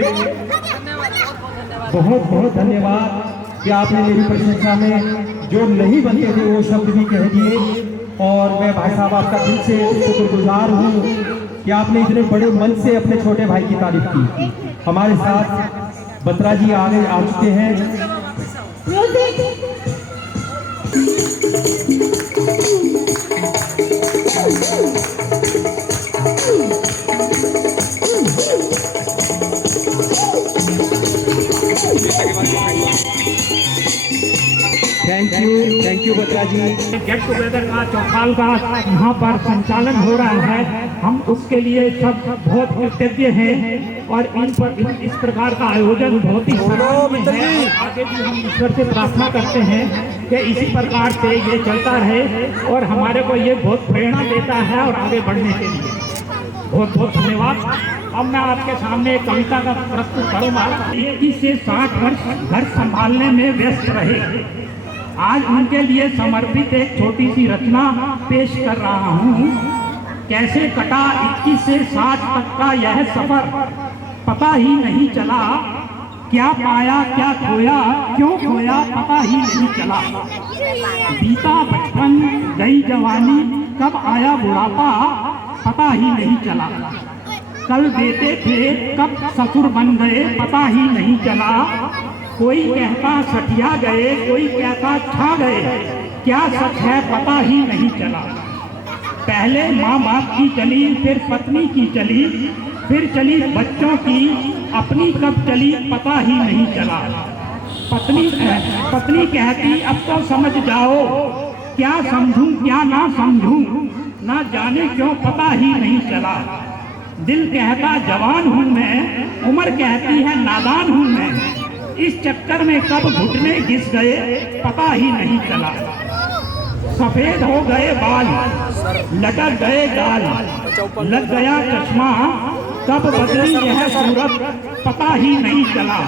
बहुत बहुत धन्यवाद कि आपने मेरी प्रशंसा में जो नहीं बनते थे वो शब्द भी कह दिए। और मैं भाई साहब आपका दिल से शुक्रगुजार हूँ कि आपने इतने बड़े मन से अपने छोटे भाई की तारीफ की। हमारे साथ बत्रा जी आगे आ चुके हैं। Thank you Batra ji. Get together का चौपाल का यहाँ पर संचालन हो रहा है, हम उसके लिए सब बहुत कृतज्ञ हैं। और इस प्रकार का आयोजन बहुत ही सराहनीय है। आगे भी हम ईश्वर से प्रार्थना करते हैं कि इसी प्रकार से ये चलता रहे और हमारे को ये बहुत प्रेरणा देता है और आगे बढ़ने के लिए बहुत बहुत धन्यवाद। अब मैं आपके सामने एक कविता का प्रस्तुत करूँगा। 21 से 60 वर्ष घर संभालने में व्यस्त रहे, आज उनके लिए समर्पित एक छोटी सी रचना पेश कर रहा हूँ। कैसे कटा 21 से 60 तक का यह सफर, पता ही नहीं चला, क्या पाया क्या खोया, क्यों खोया पता ही नहीं चला। बीता बचपन गई जवानी, कब आया बुढ़ापा, पता ही नहीं चला। कल देते थे कब ससुर बन गए पता ही नहीं चला। कोई कहता सठिया गए, कोई कहता छा गए, क्या सच है पता ही नहीं चला। पहले माँ बाप की चली, फिर पत्नी की चली, फिर चली बच्चों की, अपनी कब चली पता ही नहीं चला। पत्नी कहती अब तो समझ जाओ, क्या समझूं क्या ना समझूं, ना जाने क्यों पता ही नहीं चला। दिल कहता जवान हूँ मैं, उम्र कहती है नादान हूँ मैं, इस चक्कर में कब घुटने घिस गए पता ही नहीं चला। सफेद हो गए बाल, लटक गए गाल, लग गया चश्मा, कब बदली यह सूरत पता ही नहीं चला।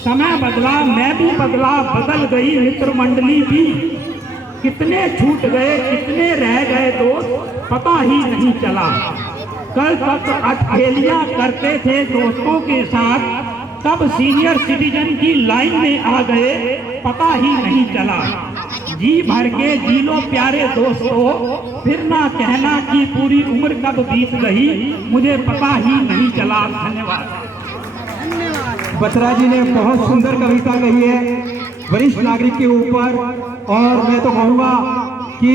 समय बदला मैं भी बदला, बदल गई मित्र मंडली भी, कितने छूट गए कितने रह गए दोस्त पता ही नहीं चला। कल तक अठखेलियां करते थे दोस्तों के साथ, तब सीनियर सिटीजन की लाइन में आ गए पता ही नहीं चला। जी भर के जी लो प्यारे दोस्तों, फिर ना कहना कि पूरी उम्र कब बीत गई, मुझे पता ही नहीं चला। धन्यवाद। बत्रा जी ने बहुत सुंदर कविता कही है वरिष्ठ नागरिक के ऊपर, और मैं तो कहूँगा कि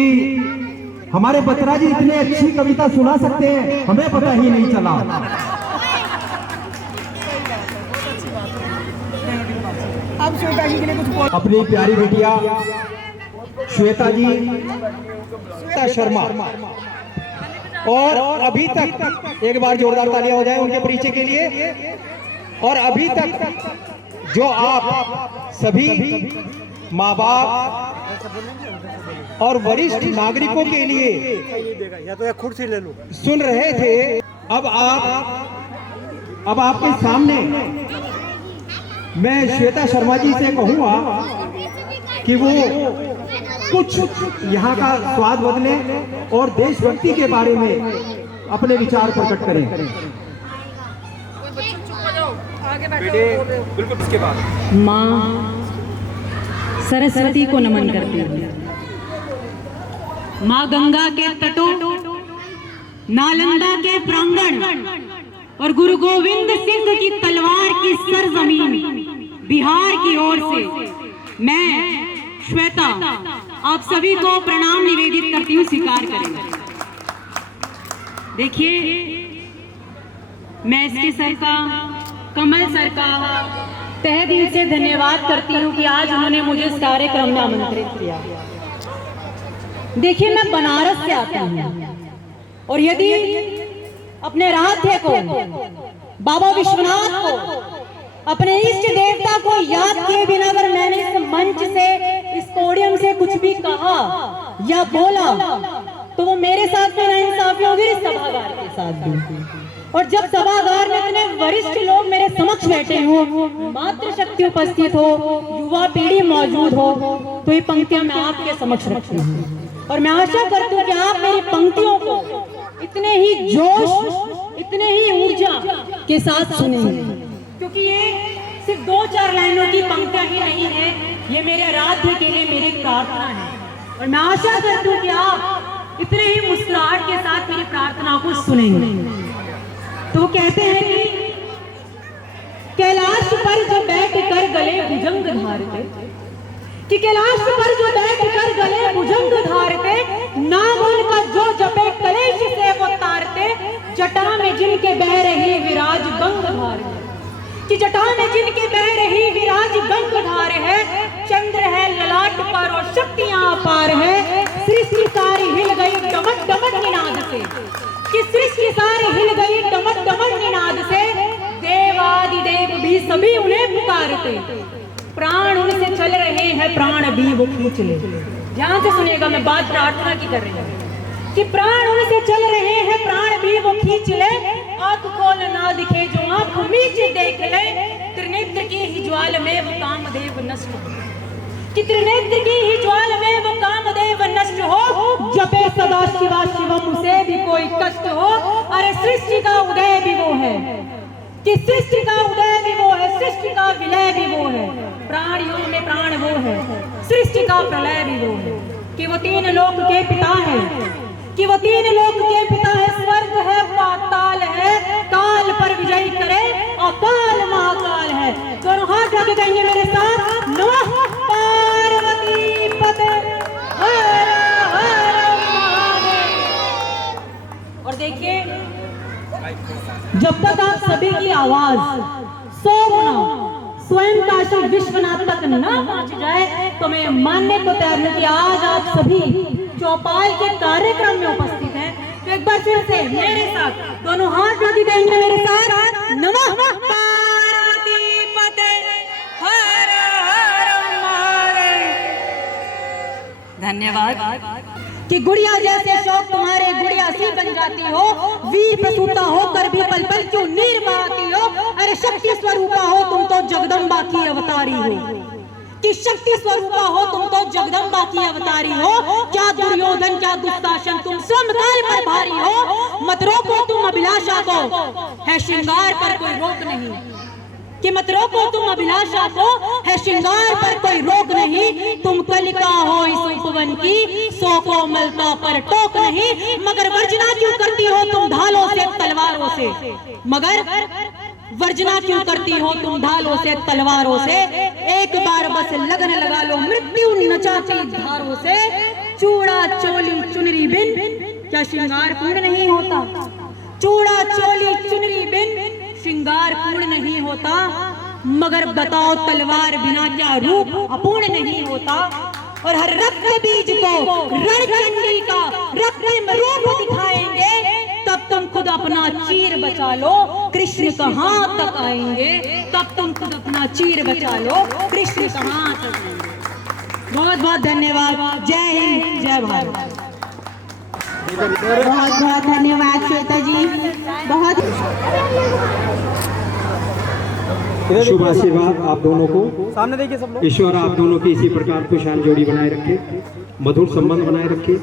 हमारे बत्रा जी इतनी अच्छी कविता सुना सकते हैं, हमें पता ही नहीं चला। अब श्वेता जी के लिए कुछ अपनी प्यारी बेटिया श्वेता जी, श्वेता शर्मा, और अभी तक एक बार जोरदार तालियां हो जाए उनके परिचय के लिए। और अभी तक जो आप सभी माँ बाप और वरिष्ठ नागरिकों के लिए या तो कुर्सी ले लो सुन रहे थे, अब आपके सामने मैं श्वेता शर्मा जी से कहूँगा कि वो कुछ यहाँ का स्वाद बदले और देशभक्ति के बारे में अपने विचार प्रकट करें। बिल्कुल इसके बाद माँ सरस्वती को नमन करती हूँ। माँ गंगा के तटों, नालंदा के प्रांगण और गुरु गोविंद सिंह की तलवार की सरजमीन बिहार की ओर से मैं श्वेता आप सभी को प्रणाम निवेदित करती हूँ, स्वीकार करें। देखिए, मैं इसके सर का, कमल सर का तहे दिल से धन्यवाद करती हूँ कि आज उन्होंने मुझे इस कार्यक्रम में आमंत्रित किया। देखिए, मैं बनारस से आती हूँ और यदि अपने आराध्य को, बाबा विश्वनाथ को, अपने इष्ट देवता को याद किए बिना अगर मैंने इस मंच से, इस पोडियम से कुछ भी कहा या बोला तो वो मेरे साथ में नाइंसाफी होगी, इस सभागार के साथ भी। और जब सभागार में इतने वरिष्ठ लोग मेरे समक्ष बैठे हो, मातृशक्ति उपस्थित हो, युवा पीढ़ी मौजूद हो, तो ये पंक्तियां मैं आपके समक्ष रखती हूँ। और मैं आशा करती हूँ कि आप मेरी पंक्तियों को इतने ही जोश, इतने ही ऊर्जा के साथ सुनेंगे, क्योंकि ये सिर्फ 2-4 लाइनों की पंक्तियां ही नहीं है, ये मेरे आराध्य के लिए मेरी प्रार्थना है। और मैं आशा करती हूँ कि आप इतने ही मुस्कुराहट के साथ मेरी प्रार्थना को सुनेंगे। तो वो कहते हैं कि कैलाश पर जो बैठ कर गले भुजंग धारते, कि कैलाश पर जो बैठ कर गले भुजंग धारते, नाम उनका जो जपे कलेश से वो तारते, जटा में जिनके बह रही विराज गंग धार है, कि जटा में जिनके बह रही विराज गंग धार है, चंद्र है ललाट पर और शक्तियां अपार है, सृष्टि सारी हिल गई डमक डमक निनाद से, कि सृष्टि सारी हिल गई डमक डमक निनाद से, देवादिदेव भी सभी उन्हें पुकारते, प्राण उनसे चल रहे हैं प्राण भी वो खींच ले। ध्यान से सुनिएगा, मैं बात प्रार्थना की कर रही हूँ कि प्राण उनसे चल रहे हैं प्राण भी वो खींच ले, आंख खोल ना दिखे जो आंख मीच देख ले, त्रिनेत्र की ही ज्वाल में वो कामदेव नष्ट हो, कि त्रिनेत्र की ही ज्वाल में वो कामदेव नष्ट हो, जपे सदा शिवा शिवम उसे भी कोई कष्ट हो। अरे सृष्टि का उदय भी वो है, कि सृष्टि का उदय भी वो है, सृष्टि का विलय भी वो है, प्राणियों में प्राण वो है, सृष्टि का प्रलय भी वो है, कि वो 3 लोक के पिता है, कि वो 3 लोक के पिता है, स्वर्ग है, पाताल है, गाएंगे मेरे साथ, नमः पार्वती पते हर हर महादेव। और देखिए, जब तक आप सभी की आवाज 100 गुना स्वयं काशी विश्वनाथ तक न पहुंच जाए तो मैं मानने को तैयार हूं कि आज आप सभी चौपाल के कार्यक्रम में उपस्थित हैं। तो एक बार फिर से मेरे साथ दोनों हाथ जोड़ देंगे मेरे साथ, नमः पार्वती पते हर हर महादेव। धन्यवाद। कि गुड़िया जैसे शौक तुम्हारे गुड़िया सी बन जाती हो, वीर प्रसूता होकर भी पल पल क्यों नीर बहाती हो। अरे शक्ति स्वरूपा हो तुम तो जगदम्बा की अवतारी हो, कि शक्ति स्वरूपा हो तुम तो जगदम्बा की अवतारी हो। क्या दुर्योधन क्या दुशासन तुम समकाल पर भारी हो। मत रोको तुम अभिलाषा को, है श्रृंगार पर कोई रोक नहीं। कि मत रोको तुम अभिलाषा को, है श्रृंगार पर कोई रोक नहीं। तुम कलिका हो इस उपवन की, 100 कोमलता पर टोक नहीं। मगर वर्जना क्यों करती हो तुम ढालों से तलवारों से, मगर वर्जना क्यों करती हो तुम ढालों से तलवारों से। एक बार बस लगन लगा लो मृत्यु नचाती धारों से। चूड़ा चोली चुनरी बिन क्या श्रृंगार पूर्ण नहीं होता। चूड़ा चोली चुनरी बिन श्रृंगार पूर्ण नहीं होता। मगर बताओ तलवार बिना क्या रूप अपूर्ण नहीं होता। और हर रक्त बीज को रणचंडी का रक्तिम रूप दिखाएंगे, तब तुम खुद अपना चीर बचा लो, कृष्ण कहाँ तक आएंगे। तब तुम खुद अपना चीर बचा लो, कृष्ण कहाँ तक आएंगे। बहुत बहुत धन्यवाद। जय हिंद, जय भारत। बहुत बहुत धन्यवाद श्वेता जी। बहुत शुभ आशीर्वाद आप दोनों को। सामने देखिए सब लोग। ईश्वर आप दोनों की इसी प्रकार खुशहाल जोड़ी बनाए रखे, मधुर संबंध बनाए रखे।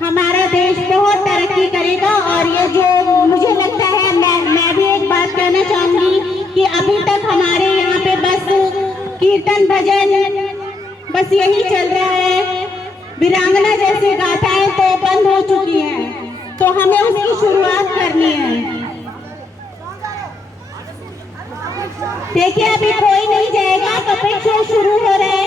हमारा देश बहुत तरक्की करेगा। और ये जो मुझे लगता है, मैं भी एक बात कहना चाहूंगी कि अभी तक हमारे यहाँ पे बस कीर्तन भजन बस यही चल रहा है। वीरांगना जैसी गाथाएं तो बंद हो चुकी हैं, तो हमें उसकी शुरुआत करनी है। देखिए अभी कोई नहीं जाएगा, पपेट शो शुरू हो रहा है।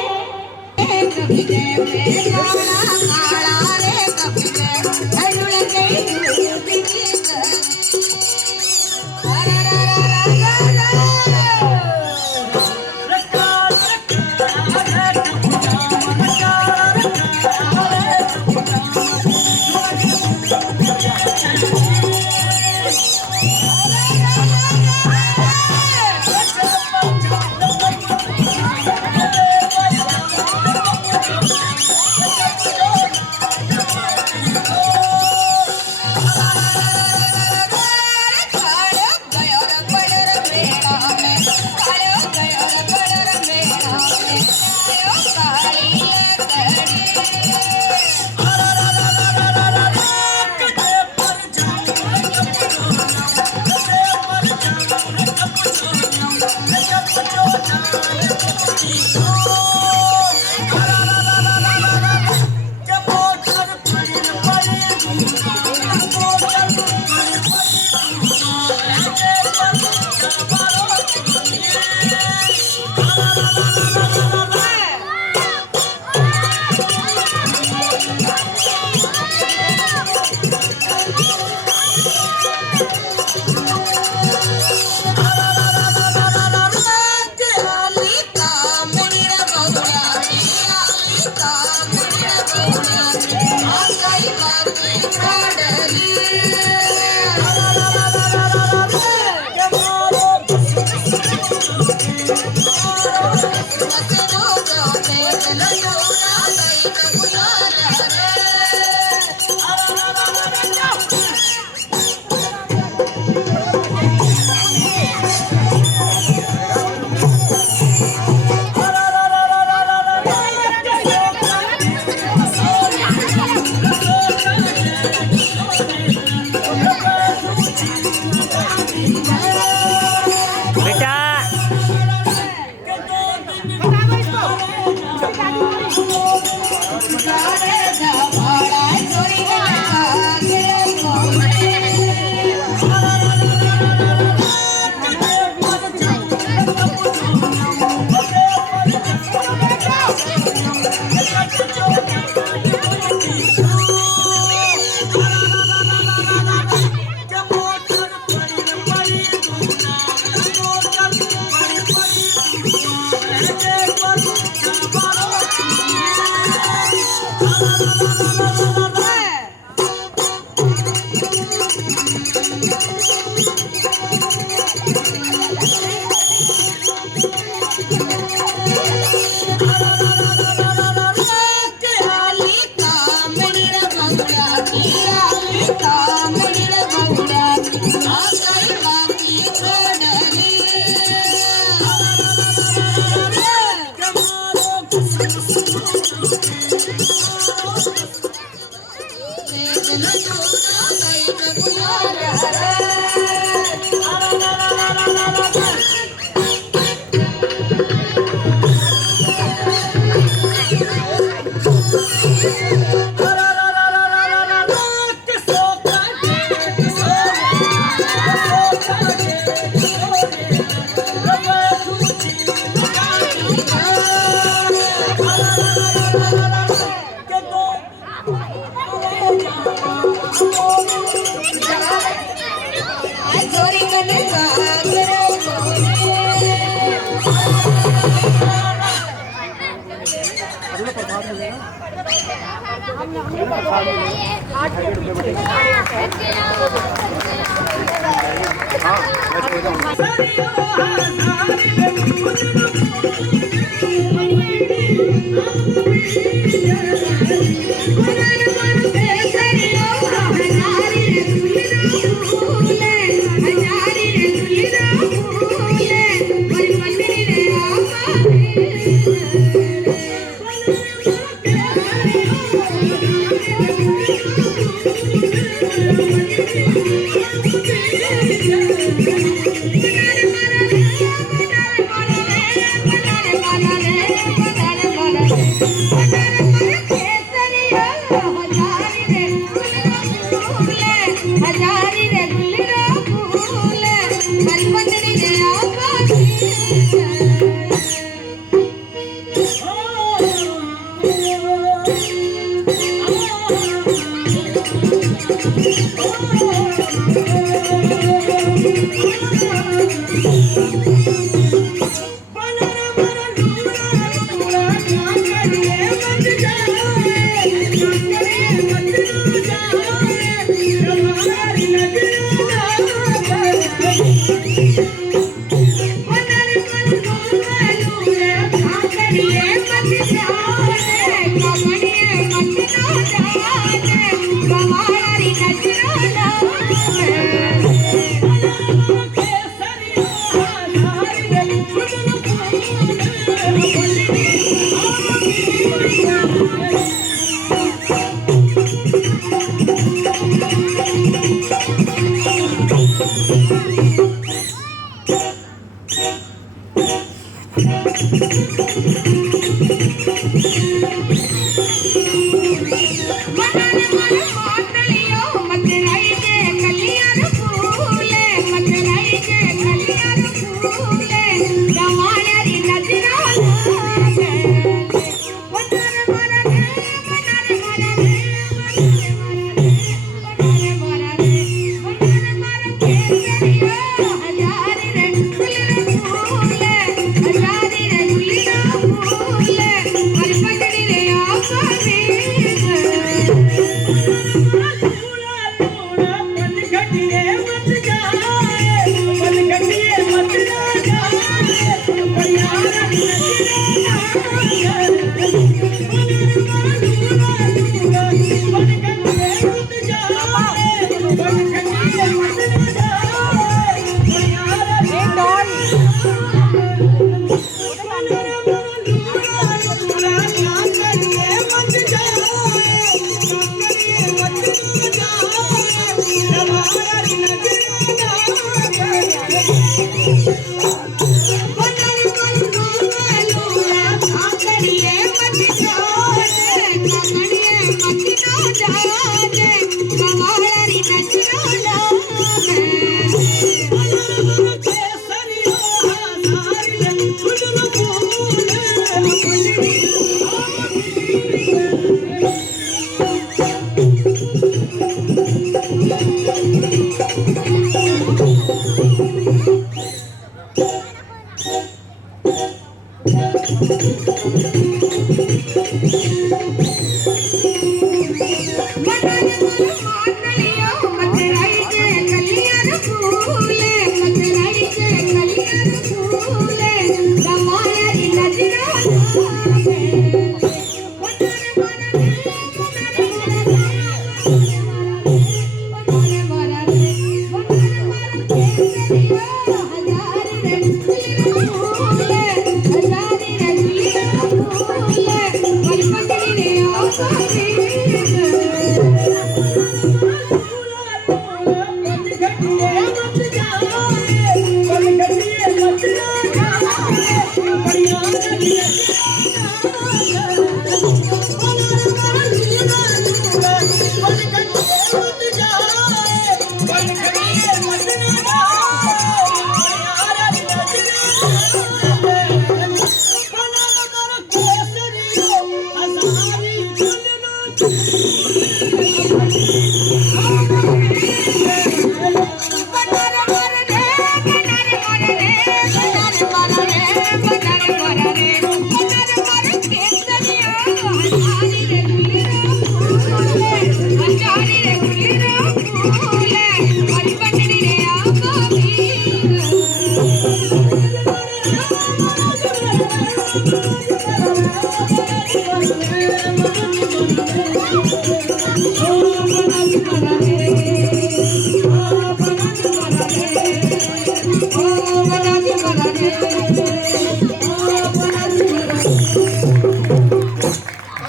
मत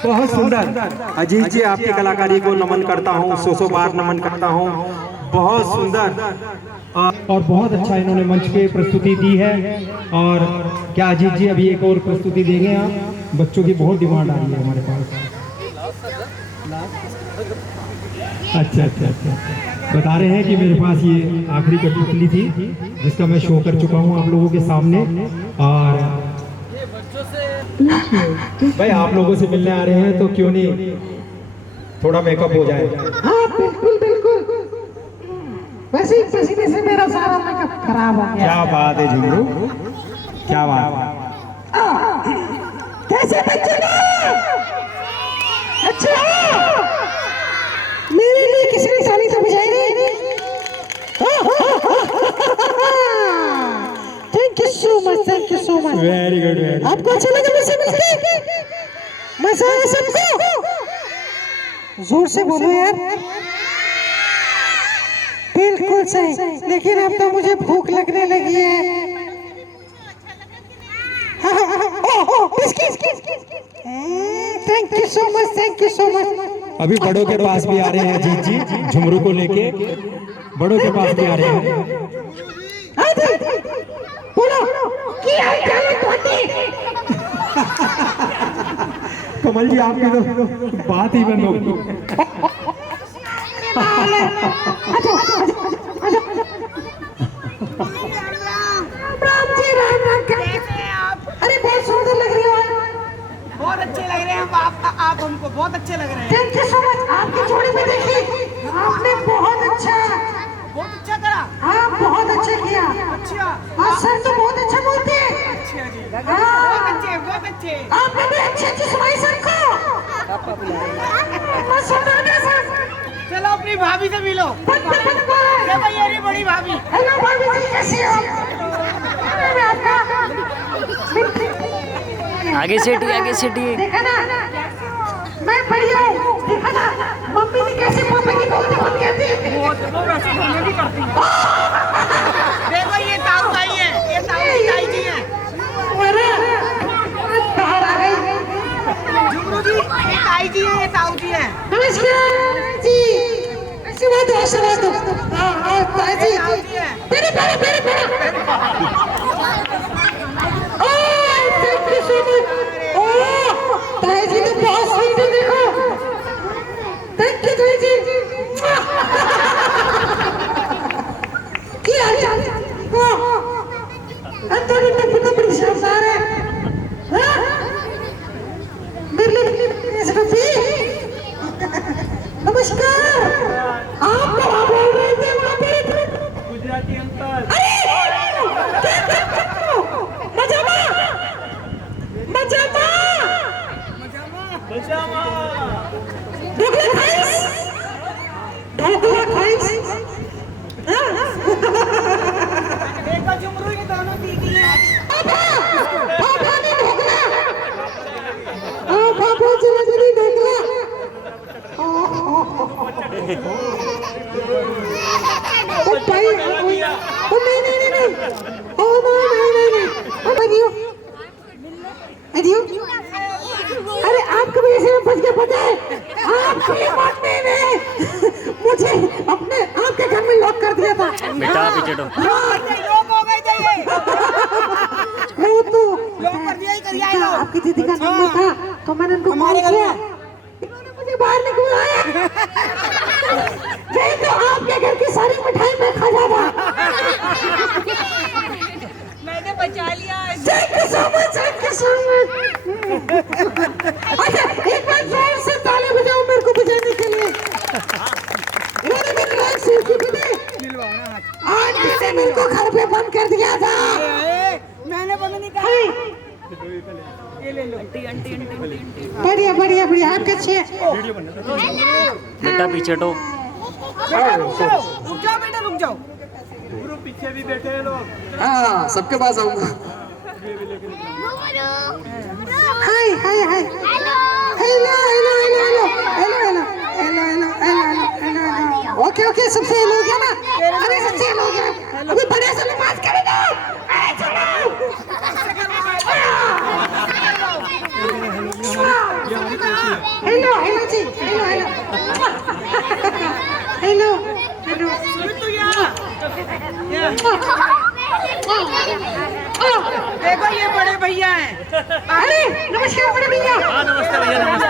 बहुत सुंदर अजीत जी, आपकी कलाकारी को नमन करता हूँ, सौ बार नमन करता हूँ। बहुत सुंदर और बहुत अच्छा इन्होंने मंच पे प्रस्तुति दी है। और क्या अजीत जी अभी एक और प्रस्तुति देंगे आप? बच्चों की बहुत डिमांड आ रही है हमारे पास। अच्छा अच्छा अच्छा, बता रहे हैं कि मेरे पास ये आखिरी कठपुतली थी जिसका मैं शो कर चुका हूँ आप लोगों के सामने। और भाई आप लोगों से मिलने आ रहे हैं तो क्यों नहीं थोड़ा मेकअप हो जाए। हाँ बिल्कुल बिल्कुल, वैसे ही पसीने से मेरा सारा मेकअप खराब हो गया। क्या बात है झुमरू, क्या बात है। कैसे बच्चे अच्छा, मेरे लिए किसी ने ताली तो बजाई नहीं। Thank you so much, thank you so much. Very good. आपको अच्छा लगा मुझसे मिलके? मजा आया सबको? जोर से बोलो यार। बिल्कुल सही, लेकिन अब तो मुझे भूख लगने लगी है। Thank you so much, thank you so much. अभी बड़ों के पास भी आ रहे हैं अजीत जी, झुमरू को लेके बड़ों के पास भी आ रहे हैं। बोलो क्या हाल है? कमल जी आपकी तो बात ही बंद होगी। अरे बहुत सुंदर लग रही हो, बहुत अच्छे लग रहे हैं आप हमको बहुत अच्छे लग रहे हैं। Thank you so much. आपकी जोड़ी में देखी आपने बहुत अच्छा करा। हाँ बहुत अच्छा किया। अच्छा, हाँ सर तो बहुत अच्छा बोलते हैं। अच्छा जी, बहुत अच्छे बहुत अच्छे। आपने भी अच्छी अच्छी सुनाई सर को। चलो अपनी भाभी से मिलो। ये बड़ी भाभी। हेलो भाभी जी, कैसी हो? आगे सेटिए, आगे सेटिए। देखा ना मैं बढ़िया हूँ, देखा ना मम्मी ने कैसे पापा की बोलती बंद कहती है। वो वैसे तो भी करती। देखो ये ताऊ भाई है, ये ताई जी है। अरे बाहर आ गई झुमरू जी, ये ताई जी है, ये ताऊ जी है। नमस्कार जी। ऐसी बात है, ऐसी बात है। हाँ ताई जी मेरे मेरे मेरे मेरे। Thank you so much. ताई जी तो बहुत स्वीट है, देखो। थैंक यू ताई जी। क्या हाल चाल? अंदर तो बड़ी शानदार है। नमस्कार। आप क्या बोल रहे थे वहाँ पे? गुजराती अंकल। मजामा मजामा मजामा ढोकला खाइस, ढोकला खाइस। देखो झुमरू, ये दोनों दीदी हैं। पापा ने ढोकला। पापा चला चली ढोकला। ओ भाई, ओ नहीं नहीं नहीं, ओ नहीं नहीं नहीं, ओ अदियो अदियो। अरे आप कभी ऐसे में फंस के पता है? आप कोई बात नहीं, मुझे अपने आपके घर में लॉक कर दिया था। पीछे हटो। योग हो गई थे ये। वो तो योग कर दिया ही कर दिया लो। आपकी दीदी का नंबर था तो मैंने उनको कॉल किया, इन्होंने मुझे बाहर निकलवाया। यही तो आपके घर की सारी मिठाई मैं खा जाता। मैंने बचा लिया। Thank you so much, thank you so much. अच्छा एक बार जोर से ताली बजाओ मेरे को बजाने के लिए। इन्होंने मेरी लाइफ सेव की थी। आज मैंने मेरे को घर पे बंद कर दिया था। मैंने बंद नहीं कहा। ये ले लो। बढ़िया बढ़िया बढ़िया, आप कैसे हैं? बेटा पीछे हटो। रुक जाओ बेटा, रुक जाओ। पीछे भी बैठे हैं लोग। हाँ सबके पास आऊंगा। Hi hi hi, hello hello hello hello hello hello hello hello hello. Okay okay, सबसे हेलो हो गया ना? अरे सबसे हेलो हो गया। अभी बड़े से नमाज करे ना। हेलो हेलो जी, हेलो हेलो हेलो हेलो। देखो ये बड़े भैया हैं। अरे नमस्कार बड़े भैया। नमस्ते भैया, नमस्ते।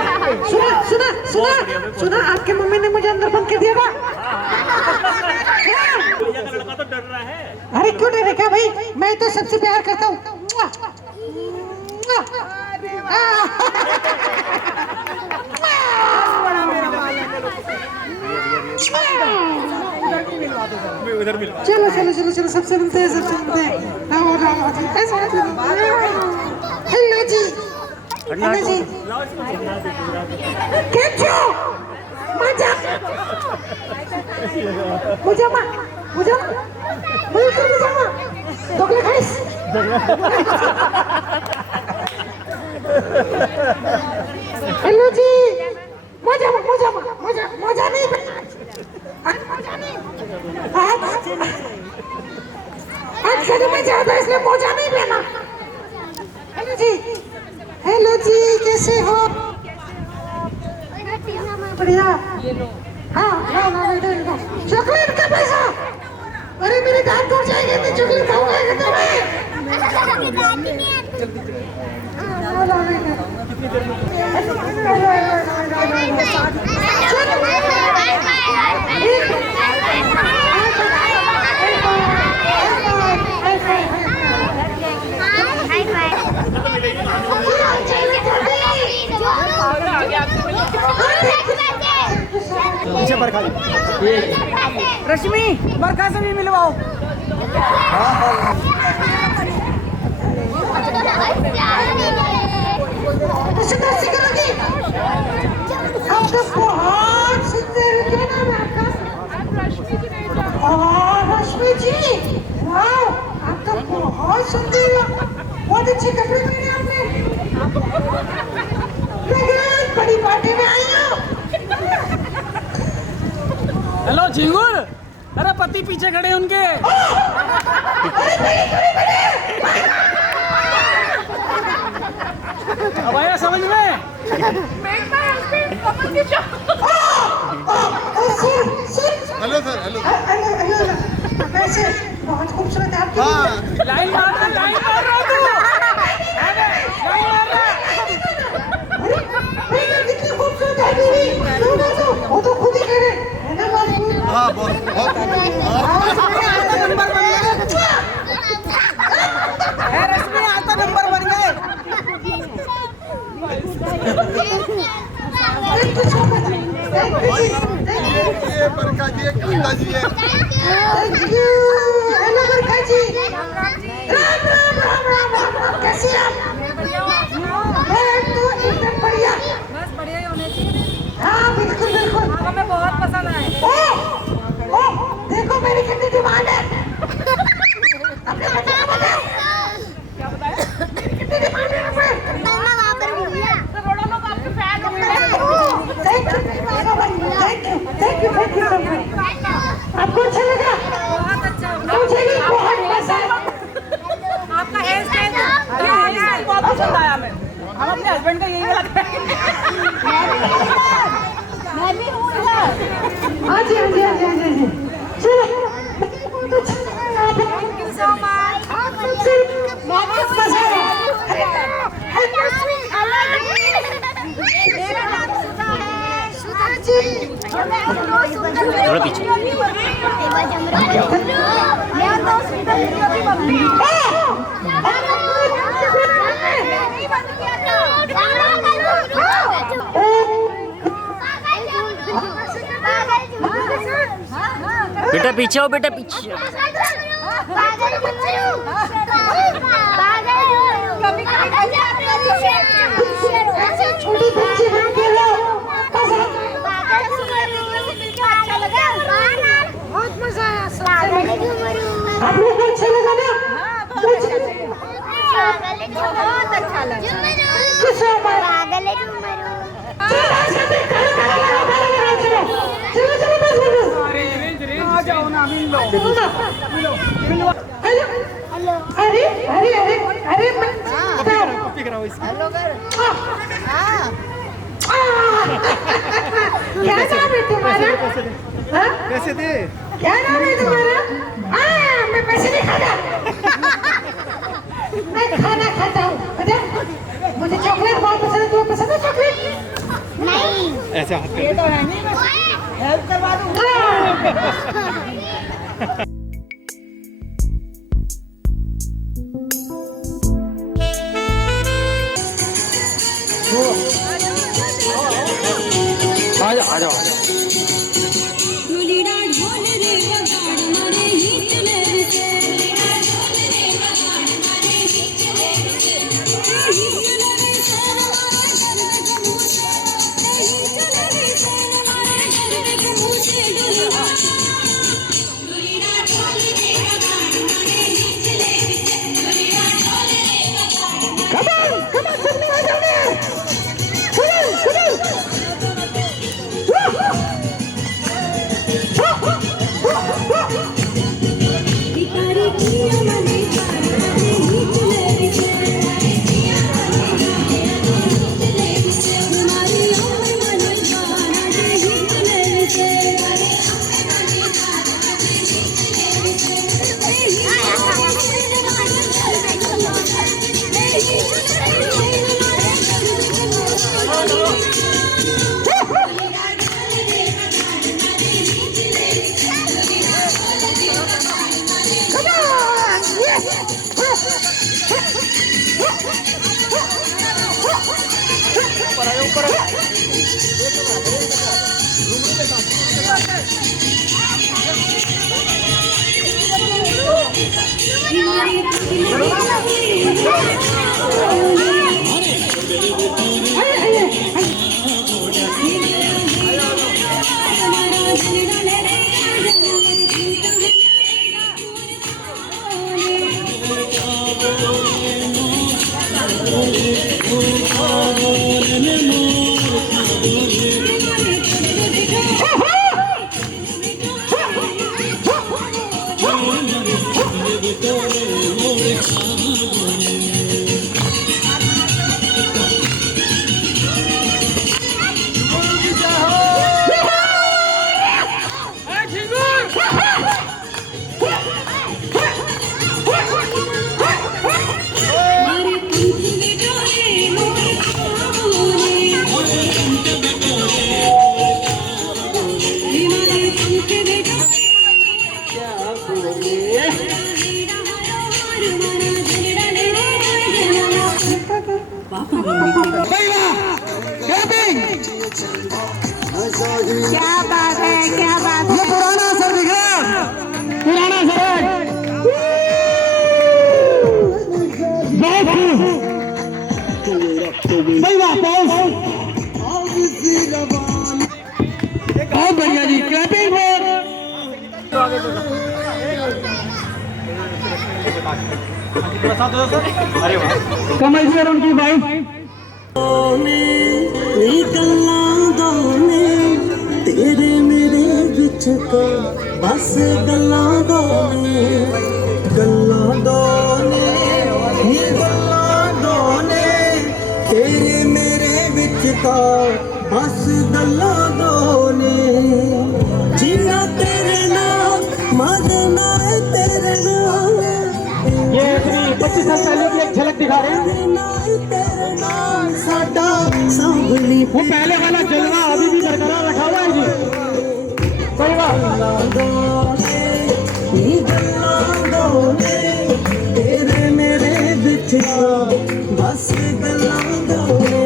सुना सुना सुना सुना, आपके मम्मी ने मुझे अंदर बंद कर दिया था। भैया का लड़का तो डर रहा है। अरे क्यों डरेगा भाई, मैं तो सबसे प्यार करता हूँ। चलो चलो चलो चलो, सबसे मिलते हैं, सबसे मिलते हैं। हेलो जी, हेलो जी, कैसे हो? मजा मुझे दोगले खाइस। हेलो जी, मजा नहीं, आज खेल में ज्यादा इसलिए मोजा नहीं पहना। हेलो जी कैसे हो? बढ़िया। हाँ चॉकलेट का पैसा, अरे मेरे दांत टूट जाएंगे, मैं चॉकलेट खाऊंगा पीछे बरखा। रश्मि बरखा से भी मिलवाओ। बहुत सुंदर रश्मि जी, वाह आपका बहुत सुंदर, बहुत अच्छे कपड़े पहने आपने। बड़ी पार्टी में आई हो। हेलो झिंगुर, अरे पति पीछे खड़े उनके। अब आया समझ में? हेलो सर, हेलो वैसे बहुत खूबसूरत है आपकी। लाइन मार रहा तू। कितनी खूबसूरत है, वो तो खुद ही कह रहे है ना बाबू। हाँ बहुत रश्मि आज तो नंबर बन गए। ये बरखा जी है, कांता जी है। हेलो बरखा जी, राम कैसे आप? मैं तो एकदम बढ़िया। बस बढ़िया ही होने चाहिए। हाँ बिल्कुल बिल्कुल, हमें बहुत पसंद आए। देखो मेरी कितनी डिमांड है। आपने बताया क्या बताया? मेरी कितनी डिमांड है आपने? करोड़ों लोग आपके फैन हो गए। थैंक यू आपको अच्छा लगा? बहुत अच्छा। मुझे भी बहुत पसंद। आपका हेयर स्टाइल बहुत पसंद आया हमें। हम अपने हस्बैंड का यही वाला मैं भी हूँ इधर। हाँ जी चलो बहुत अच्छा थोड़ा पीछे। बेटा पीछे हो, बेटा पीछे। छोटी बच्ची बनके लो। बहुत मजा आया। आप लोग को अच्छा लगा ना? बहुत अच्छा लगा। जाओ ना, मिल लो। अरे अरे अरे अरे क्या नाम है तुम्हारा? पैसे दे। क्या नाम है तुम्हारा? मैं पैसे नहीं खाता। मैं खाना खाता हूँ। मुझे चॉकलेट बहुत पसंद है। तुम्हें पसंद है चॉकलेट? नहीं। ऐसे हाथ ये तो है नहीं, हेल्प करवा दूँगा। आ जाओ आ जाओ। क्या बात है, क्या बात है। ये पुराना सर दिख रहा है, पुराना सर भाई वापस। बहुत बढ़िया जी, क्लैपिंग कमल सर उनकी वाइफ। तेरे मेरे विच को बस गल्लां दो ने तेरे मेरे विच को बस गल्लां दो ने जीना तेरे नाम मरना तेरे नाम। ये 25 साल पहले की एक झलक दिखा रहे हैं। वो पहले वाला जलवा अभी भी बरकरार रखा हुआ है जी। तेरे मेरे बिच बस गल्लां दोने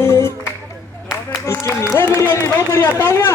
बहुत बढ़िया तालियां।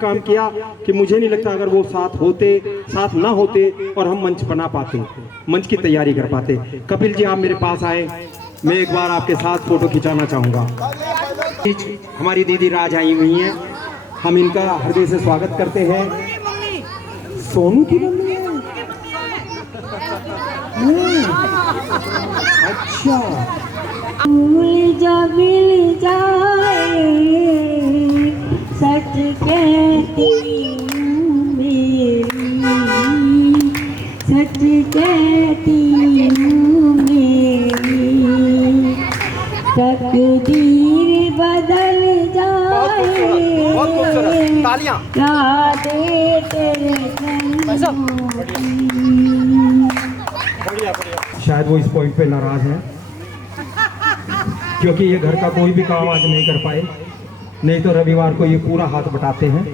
काम किया कि मुझे नहीं लगता अगर वो साथ ना होते और हम मंच बना पाते, मंच की तैयारी कर पाते। कपिल जी आप मेरे पास आए, मैं एक बार आपके साथ फोटो खिंचाना चाहूंगा। हमारी दीदी राज आई हुई हैं, हम इनका हृदय से स्वागत करते हैं। सोनू की मम्मी है? अच्छा। मिल जाए सच कहती हूँ मेरी, सच कहती हूँ मेरी, तकदीर बदल जाए राधे तेरे शायद वो इस पॉइंट पे नाराज है क्योंकि ये घर का कोई भी काम आज नहीं कर पाए, नहीं तो रविवार को ये पूरा हाथ बटाते हैं।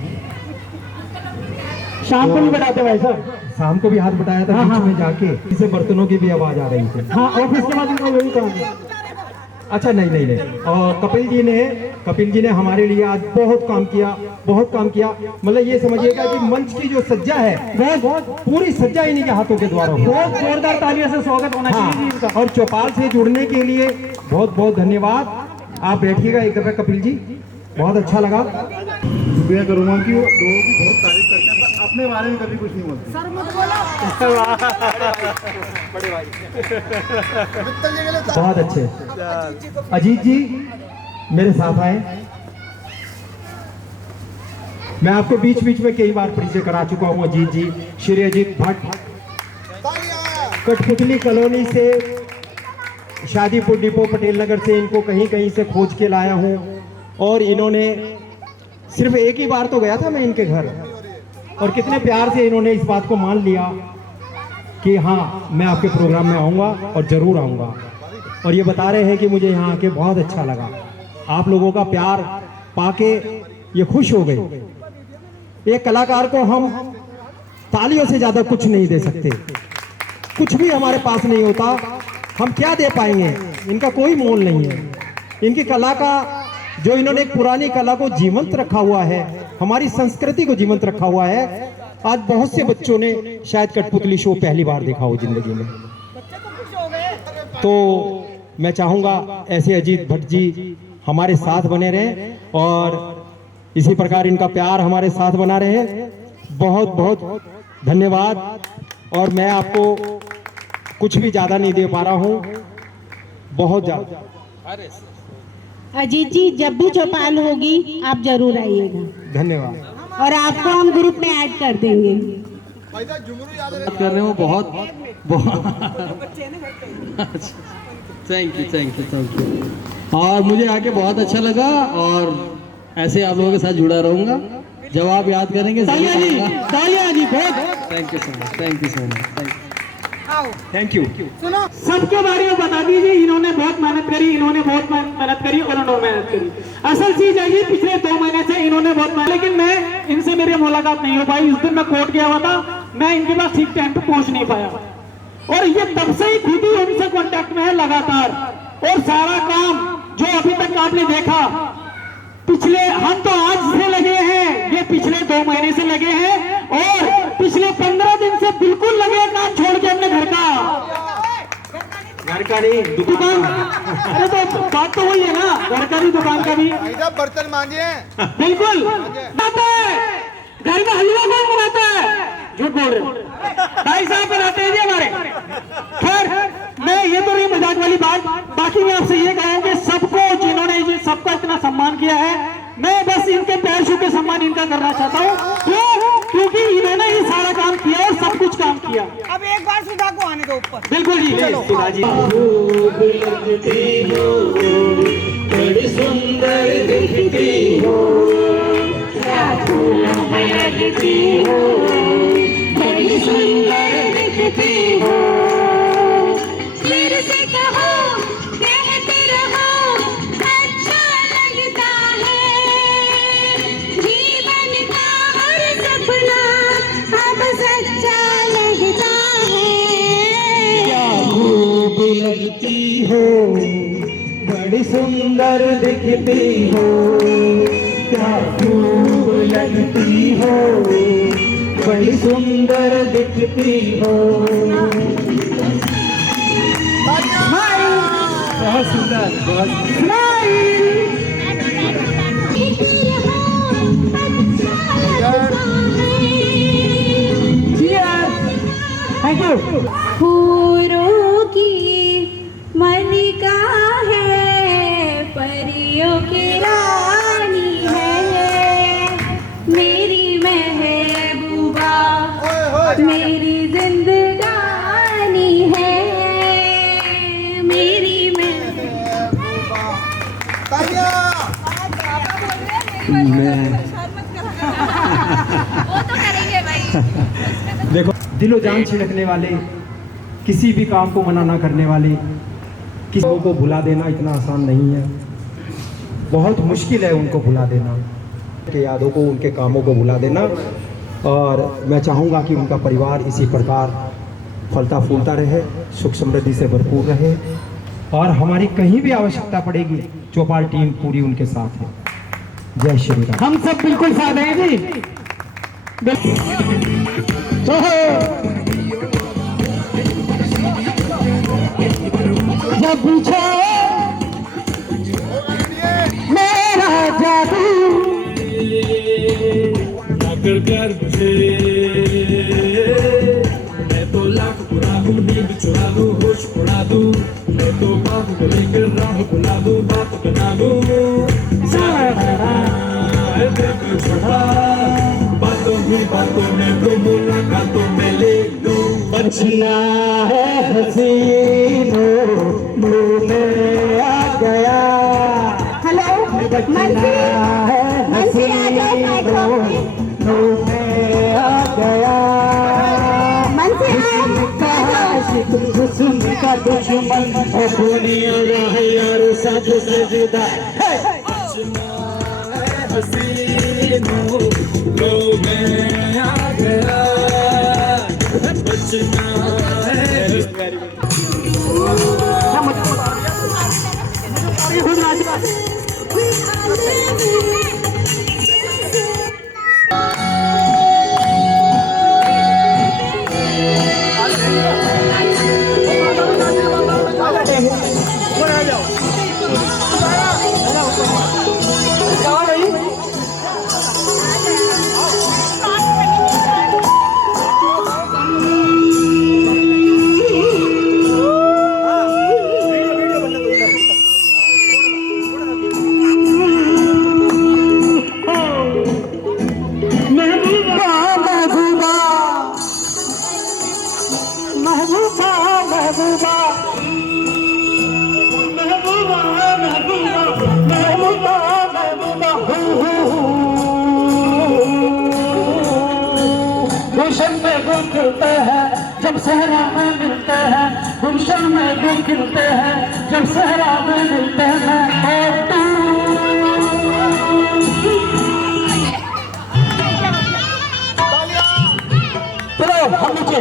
शाम को भी बटाते भाई साहब? शाम को भी हाथ बटाया था बीच में जाके, इसे बर्तनों की भी आवाज आ रही थी। हाँ, ऑफिस के बाद इनका यही काम है। अच्छा नहीं। और कपिल जी ने हमारे लिए आज बहुत काम किया। मतलब ये समझिएगा कि मंच की जो सज्जा है वो पूरी सज्जा इन्हीं के हाथों के द्वारा हुई। बहुत जोरदार तालियों से स्वागत होना चाहिए इनका। और चौपाल से जुड़ने के लिए बहुत बहुत धन्यवाद। आप बैठिएगा एक दफा कपिल जी, बहुत अच्छा लगा। शुक्रिया करूँगा कि वो लोगों की बहुत तारीफ करते हैं पर अपने बारे में कभी कुछ नहीं बोलते। सर मत बोलो। बड़े भाई बहुत अच्छे। अजीत जी मेरे साथ आए, मैं आपको बीच में कई बार परिचय करा चुका हूँ। अजीत जी श्री अजीत भट्ट, कठपुतली कॉलोनी से, शादीपुर डिपो पटेल नगर से इनको कहीं से खोज के लाया हूँ। और इन्होंने सिर्फ एक ही बार तो गया था मैं इनके घर, और कितने प्यार से इन्होंने इस बात को मान लिया कि हाँ मैं आपके प्रोग्राम में आऊँगा और ज़रूर आऊँगा। और ये बता रहे हैं कि मुझे यहाँ आके बहुत अच्छा लगा, आप लोगों का प्यार पाके ये खुश हो गए। एक कलाकार को हम तालियों से ज़्यादा कुछ नहीं दे सकते, कुछ भी हमारे पास नहीं होता, हम क्या दे पाएंगे, इनका कोई मोल नहीं है। इनकी कला का जो इन्होंने एक पुरानी कला को जीवंत रखा हुआ है, हमारी संस्कृति को जीवंत रखा हुआ है। आज बहुत से बच्चों ने शायद कठपुतली शो पहली बार देखा हो जिंदगी में। तो मैं चाहूँगा ऐसे अजीत भट्ट जी हमारे साथ बने रहें और इसी प्रकार इनका प्यार हमारे साथ बना रहे। बहुत बहुत धन्यवाद। और मैं आपको कुछ भी ज़्यादा नहीं दे पा रहा हूँ, बहुत ज़्यादा। अजीत जी, जब भी चौपाल होगी आप जरूर आइएगा धन्यवाद। और आपको हम ग्रुप में ऐड कर देंगे। बात कर रहे हो बहुत thank you thank you thank you. और मुझे आके बहुत अच्छा लगा और ऐसे आप लोगों के साथ जुड़ा रहूंगा। जवाब याद करेंगे। तालियां जी, तालियां जी, thank you so much, thank you so much, thank you. सुनो, सबके बारे में बता दीजिए। इन्होंने बहुत मेहनत करी, इन्होंने बहुत मेहनत करी और उन्होंने मेहनत करी। असल चीज है ये, पिछले 2 महीने से इन्होंने बहुत मेहनत, लेकिन मैं इनसे मेरी मुलाकात नहीं हो पाई। इस दिन मैं कोर्ट गया हुआ था, मैं इनके पास ठीक टाइम पे पहुंच नहीं पाया और ये तब से ही खुद ही उनसे कांटेक्ट में है लगातार। और सारा काम जो अभी तक आपने देखा, पिछले हम तो आज से लगे हैं, ये पिछले 2 महीने से लगे हैं और पिछले 15 दिन से बिल्कुल लगे काम छोड़ के अपने घर का नहीं दुकान। अरे तो बात तो वही है ना, घर का भी दुकान का भी। बर्तन मांजे बिल्कुल बनाता है, घर में हलवा कौन बनाता है? झूठ बोल रहे भाई साहब, बनाते हैं जी हमारे। खैर, मैं ये तो नहीं मजाक वाली बात। बाकी मैं आपसे ये कहूँ कि सबको, जिन्होंने ये सबका इतना सम्मान किया है, मैं बस इनके पैर छू के सम्मान इनका करना चाहता हूँ। क्यों? क्योंकि इन्होंने ये सारा काम किया और सब कुछ काम किया। अब एक बार सुधा को आने दो ऊपर। बिल्कुल जी, सुधा जी। बड़ी सुंदर दिखती हो, लगती हो, बड़ी सुंदर दिखती हो। मेरे से कहो, कहते रहो, अच्छा लगता है। जीवन का हर सपना अब सच्चा लगता है। क्या खूब लगती हो, बड़ी सुंदर दिखती हो, क्या खूब लगती हो, बड़ी सुंदर दिखती हो। बहुत सुंदर, बहुत थैंक यू। फूलों की मलिका है, परियों की रानी है, मेरी महबूबा, मेरी जिंदगानी है, मेरी महबूबा। वो तो करेंगे भाई। देखो, दिलो जान छिड़कने वाले, किसी भी काम को मना ना करने वाले, किसी को भुला देना इतना आसान नहीं है। बहुत मुश्किल है उनको भुला देना, उनके यादों को, उनके कामों को भुला देना। और मैं चाहूँगा कि उनका परिवार इसी प्रकार फलता फूलता रहे, सुख समृद्धि से भरपूर रहे और हमारी कहीं भी आवश्यकता पड़ेगी, चौपाल टीम पूरी उनके साथ है। जय श्री राम। हम सब बिल्कुल साथ हैं जी। जब पूछो मेरा जादू कर मुझे, मैं तो लाख बुरा हूँ, नींद चुरा दूँ, होश उड़ा दूँ, मैं तो बात को लेकर राह बुला दूँ, बात बना दूँ, बातों ही बातों में तो मुलाकातों में ले लूं। बचना है हसीनों, मुँह में आ गया। हेलो, बचना है हसीनों, मुँह में आ गया। हुस्न का दुश्मन और दुनिया रहे यार साथ से जुदा। हसीनों लो में आ गया, बचना है। सहरा में मिलते हैं गुलशन में भी खिलते हैं, जब सहरा में मिलते हैं और तू। चलो हम नीचे।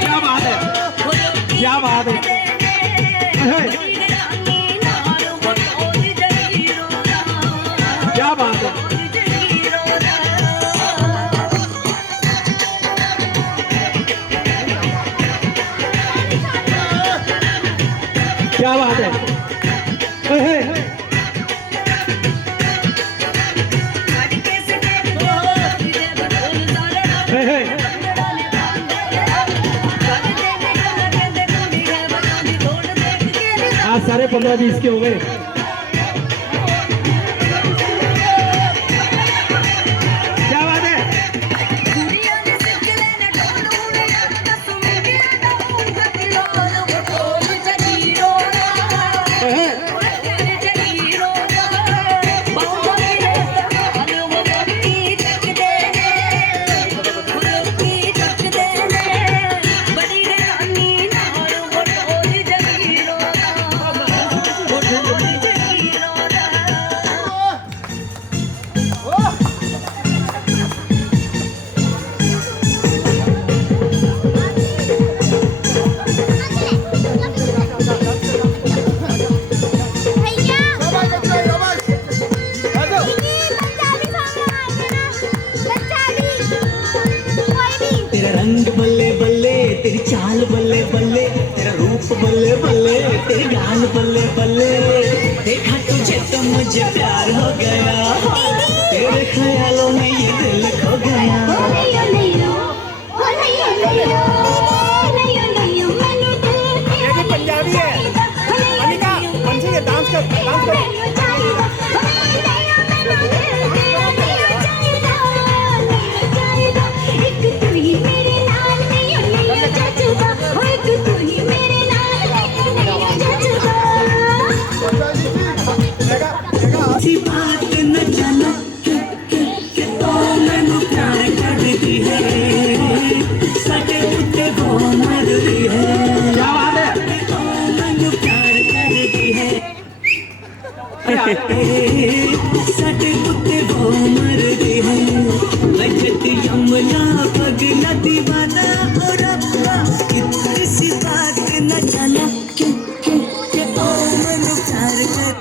क्या बात है क्या बात है क्या बात है आज सारे 15-20 के हो गए। क्या बात है बल्ले बल्ले तेरी चाल बल्ले बल्ले तेरा रूप बल्ले बल्ले तेरी गाल बल्ले बल्ले देखा तुझे तो मुझे प्यार हो गया तेरे ख्यालों में ये दिल खो गया। ये भी पंजाबी है अनिका पंछी के डांस कर बात न जानो तो मैनू प्यार करती है सटे कुत्ते को मारती है क्या बात है तो मैनू प्यार करती है सटे कुत्ते को मारती है लजट यमुना पगला दीवाना और अब्बा कितनी सी बात न जानो के तो मैनू प्यार कर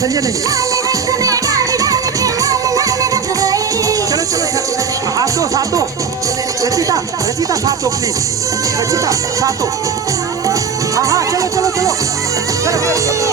संजय नहीं। चलो चलो सात दो रचिता रचिता सात दो प्लीज, रचिता सात दो। हाँ हाँ चलो चलो चलो चलो